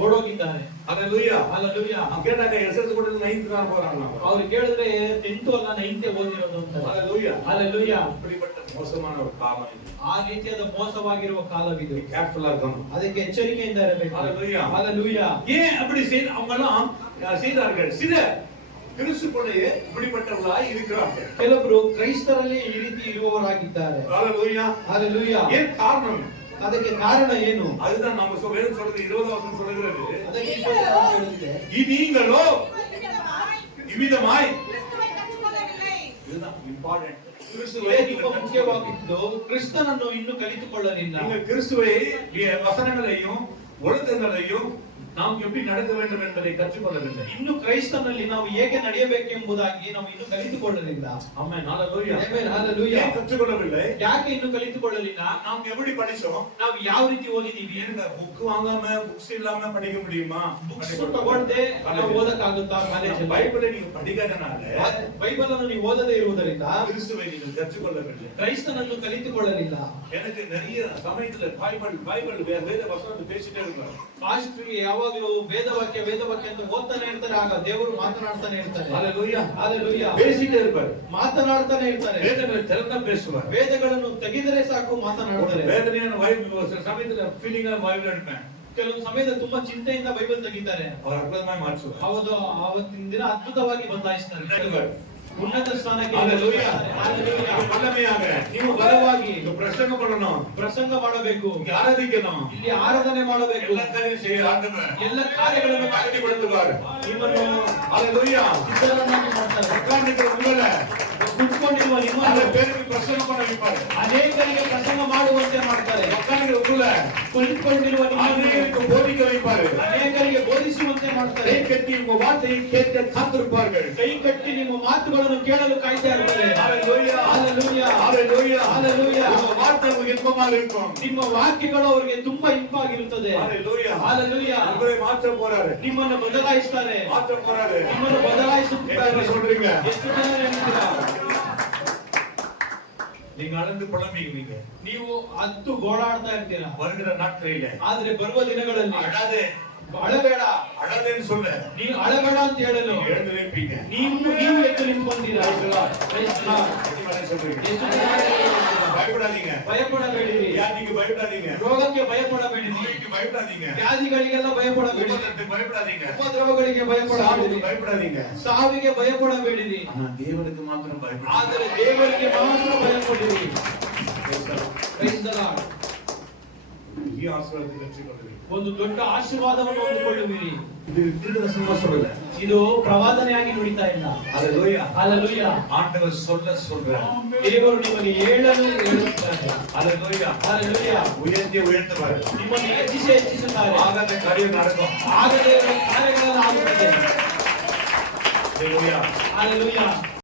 ಓಡೋಗಿದ್ದಾರೆ. அல்லேலூயா. Hallelujah. கேட்டாங்க எஸ்எஸ் கூட 9th தான் போறாங்க. ಅವ್ರು ಕೇಳಿದ್ರೆ 10th ಅಲ್ಲ 9th ಓದಿರೋದು ಅಂತ. அல்லேலூயா. Hallelujah. அப்படிப்பட்ட மோசமான ஒரு காலம் இது. ಆ ರೀತಿಯಾದ ಮೋಸವಾಗಿರುವ ಕಾಲವಿದು. கேர்ஃபுல்லா இருக்கணும். ಅದಕ್ಕೆ ಎಚ್ಚರಿಕೆಯಿಂದ ಇರಬೇಕು. Hallelujah. Hallelujah. ஏன் அப்படி அவங்க எல்லாம் செய்தார்கள்? சில கிறிஸ்துக்குள்ளேயே இப்படிப்பட்டவர்களாய் இருக்கிறார்கள். ಕೆಲವರು ಕ್ರೈಸ್ತರಲ್ಲಿ ಈ ರೀತಿ ಇರುವವರಾಗಿದ್ದಾರೆ. Hallelujah. Hallelujah. ஏன் காரணம்? ಅದಕ್ಕೆ ಕಾರಣ ಏನು? அதுதான் நம்ம வேதம் சொல்றது 20வது வசனம் சொல்கிறது. ಅದಕ್ಕೆ 20 ಹೇಳಿದೆ. நீங்களோ இவ்விதமாய் கிறிஸ்துவை கற்றுக்கொள்ளவில்லை. இதுதான் இம்பார்ட்டன்ட். ಇದೇ கிறிஸ்துவை ತುಂಬಾ ಮುಖ್ಯವಾಗಿದ್ದು ಕ್ರಿಸ್ತನನ್ನು ಇನ್ನೂ ಕಲಿತುಕೊಳ್ಳಲಿಲ್ಲ. நீங்கள் கிறிஸ்துவை வசனங்களையும் ஒழுக்கங்களையும் நாம் எப்படி நடக்க வேண்டும் என்பதை கற்றுக்கொள்ளவில்லை. ಇನ್ನು ಕ್ರೈಸ್ತನಲ್ಲಿ ನಾವು ಹೇಗೆ ನಡೆಯಬೇಕೆಂಬುದಾಗಿ ನಾವು ಇನ್ನೂ ಕಲಿತುಕೊಳ್ಳಲಿಲ್ಲ. ஆமென். ஹalleluya. Amen. Hallelujah. ஏன் கற்றுக்கொள்ளவில்லை? ಯಾಕೆ ಇನ್ನೂ ಕಲಿತುಕೊಳ್ಳಲಿಲ್ಲ? நாம் எப்படி படிச்சோம்? ನಾವು ಯಾವ ರೀತಿ ಓದಿದೀವಿ? ஏங்க புக் வாங்காம புக்ஸ் இல்லாம படிக்க முடியுமா? ಬುಕ್ಸ್ ತಗೊಳ್ಳದೆ ನಾವು ಓದಕ್ಕಾಗುತ್ತಾ ಕಾಲೇಜಲ್ಲಿ? ಬೈಬಲ್ ನೀವು படிக்காதனால ಬೈಬಲ್ ಅನ್ನು ನೀವು ಓದದೇ ಇರುವುದರಿಂದ கிறிஸ்துவை நீங்கள் கற்றுக்கொள்ளவில்லை. ಕ್ರೈಸ್ತನನ್ನು ಕಲಿತುಕೊಳ್ಳಲಿಲ್ಲ. எனக்கு நிறைய சமயத்துல பைபிள் வேத வசனத்தை பேசிட்டே இருக்காங்க. ಪಾಸ್ಟ್ರಿಗೆ ಯಾವಾಗಲೂ ವೇದವಾಕ್ಯ ಅಂತ ಓದ್ತಾನೆ ಇರ್ತಾರೆ. ಆಗ ದೇವರು ಮಾತನಾಡ್ತಾನೆ ಇರ್ತಾರೆ. ஹalleluya. Hallelujah. பேசிட்டே இருப்பாரு. ಮಾತನಾಡ್ತಾನೆ ಇರ್ತಾರೆ. வேதங்களை திறந்தா பேசுவார். ವೇದಗಳನ್ನು ತೆಗೆದರೆ ಸಾಕು ಮಾತನಾಡ್ತಾರೆ. வேதனையான சமயத்துல ஃபீலிங்கா பைபிள் எடுப்பேன். ಕೆಲವು ಸಮಯದ ತುಂಬಾ ಚಿಂತೆಯಿಂದ ಬೈಬಲ್ ತೆಗಿತಾರೆ. அவர் அற்புதமாய் மாற்றுவார். ಹೌದು, ಆವತ್ತಿನ ದಿನ ಅದ್ಭುತವಾಗಿ ಬದಲಾಯಿಸ್ತಾರೆ. ಉನ್ನತ ಸ್ಥಾನಕ್ಕೆ Hallelujah. Hallelujah. வல்லமையாக ನೀವು ಬಲವಾಗಿ இங்க பிரசங்கம் பண்ணணும், ಪ್ರಸಂಗ ಮಾಡಬೇಕು, இங்க ஆராதிக்கணும், ಇಲ್ಲಿ ಆರಾಧನೆ ಮಾಡಬೇಕು, எல்லா காரியம் செய்ய ஆண்டவர் ಎಲ್ಲ ಕಾರ್ಯಗಳನ್ನು காட்சிப்படுத்துவார். ನಿಮ್ಮನ್ನು ஹalleluya. ಸಿದ್ಧರನ್ನಾಗಿ ಮಾಡ್ತಾರೆ. உட்கார்ந்திருக்கிற உங்களை ಕುತ್ಕೊಂಡಿರುವ பல ನಿಮ್ಮನ್ನು பேருக்கு பிரசங்கம் பண்ண வைப்பார். ಅನೇಕರಿಗೆ ಪ್ರಸಂಗ ಮಾಡುವಂತೆ ಮಾಡ್ತಾರೆ. உட்கார்ந்திருக்கிற உங்களை ಕುಳಿತುಕೊಂಡಿರುವ ನಿಮ್ಮನ್ನು அநேகருக்கு போதிக்க வைப்பார். ಅನೇಕರಿಗೆ ಬೋಧಿಸುವಂತೆ ಮಾಡ್ತಾರೆ. கை கட்டி உங்க வார்த்தையை கேட்க காத்திருப்பார்கள். ಕೈ ಕಟ್ಟಿ ನಿಮ್ಮ ಮಾತುಗಳನ್ನು ಕೇಳಲು ಕಾಯ್ತಾ ಇರ್ತಾರೆ. Hallelujah. Hallelujah. Hallelujah. Hallelujah. உங்க வார்த்தை உங்களுக்கு இன்பமாக இருக்கும். ನಿಮ್ಮ ವಾಕ್ಯಗಳು ಅವರಿಗೆ ತುಂಬಾ ಇಂಪಾಗಿರುತ್ತದೆ. Hallelujah. Hallelujah. உங்களை மாற்ற போறாரு, ನಿಮ್ಮನ್ನು ಬದಲಾಯಿಸ್ತಾರೆ, மாற்ற போறாரு. ನಿಮ್ಮನ್ನು ಬದಲಾಯಿಸುತ್ತಾರೆ. என்ன சொல்றீங்க? ಎಷ್ಟು ಜನ ಹೇಳ್ತೀರಾ? நீங்க அளந்து புலம்பிக்குவீங்க. ನೀವು ಹತ್ತು ಗೋಳಾಡ್ತಾ ಇರ್ತೀರಾ. வருகிற நாட்களில ಆದ್ರೆ ಬರುವ ದಿನಗಳಲ್ಲಿ அழாதே, ಅಳಬೇಡ, அழாதேன்னு சொல்ல ನೀವು ಅಳಬೇಡ ಅಂತ ಹೇಳಲು எழுந்து நிற்பீங்க. ನೀವು ಎದ್ದು ನಿಂತ್ಕೊಂತೀರಾ. Praise the Lord. என்ன சொல்றீங்க? ಎಷ್ಟು ಜನ ಹೇಳ್ತೀರಾ? பயப்படாதீங்க. ಭಯಪಡಬೇಡಿರಿ, வியாதிக்கு பயப்படாதீங்க. ರೋಗಕ್ಕೆ ಭಯಪಡಬೇಡಿರಿ, நோய்க்கு பயப்படாதீங்க. ವ್ಯಾಧಿಗಳಿಗೆಲ್ಲ ಭಯಪಡಬೇಡಿರಿ, உபத்திரத்துக்கு பயப்படாதீங்க. ಉಪದ್ರವಗಳಿಗೆ ಭಯಪಡಬೇಡಿರಿ, சாவுக்கு பயப்படாதீங்க. ಸಾವಿಗೆ ಭಯಪಡಬೇಡಿರಿ. ஆனா தேவனுக்கு மாத்திரம் பயப்படாதீங்க. ಆದರೆ ದೇವರಿಗೆ ಮಾತ್ರ ಭಯಪಡಿರಿ. Praise the Lord. ಈ ಆಶೀರ್ವಾದத்தை பெற்றுக்கொள்ளுங்கள். ಒಂದು ದೊಡ್ಡ ಆಶೀರ್ವಾದವನ್ನು ಹೊಂದಿಕೊಳ್ಳುವಿರಿ. இது திருவசனமா சொல்லல, ಇದು ಪ್ರವಾದನೆಯಾಗಿ ನುಡಿತಾ ಇಲ್ಲ. ஹalleluya. Hallelujah. ஆண்டவர் சொல்றார். ದೇವರು ನಿಮಗೆ ಹೇಳಲು ಹೇಳುತ್ತಾರೆ. ஹalleluya. Hallelujah. உயர்த்துவார். ನಿಮ್ಮನ್ನು ಹೆಚ್ಚಿಸುತ್ತಾರೆ. ஆகாத காரியம் நடக்கும். ಆಗದೇ ಇರುವ ಕಾರ್ಯಗಳನ್ನು ಆಗುತ್ತದೆ. ஹalleluya. Hallelujah.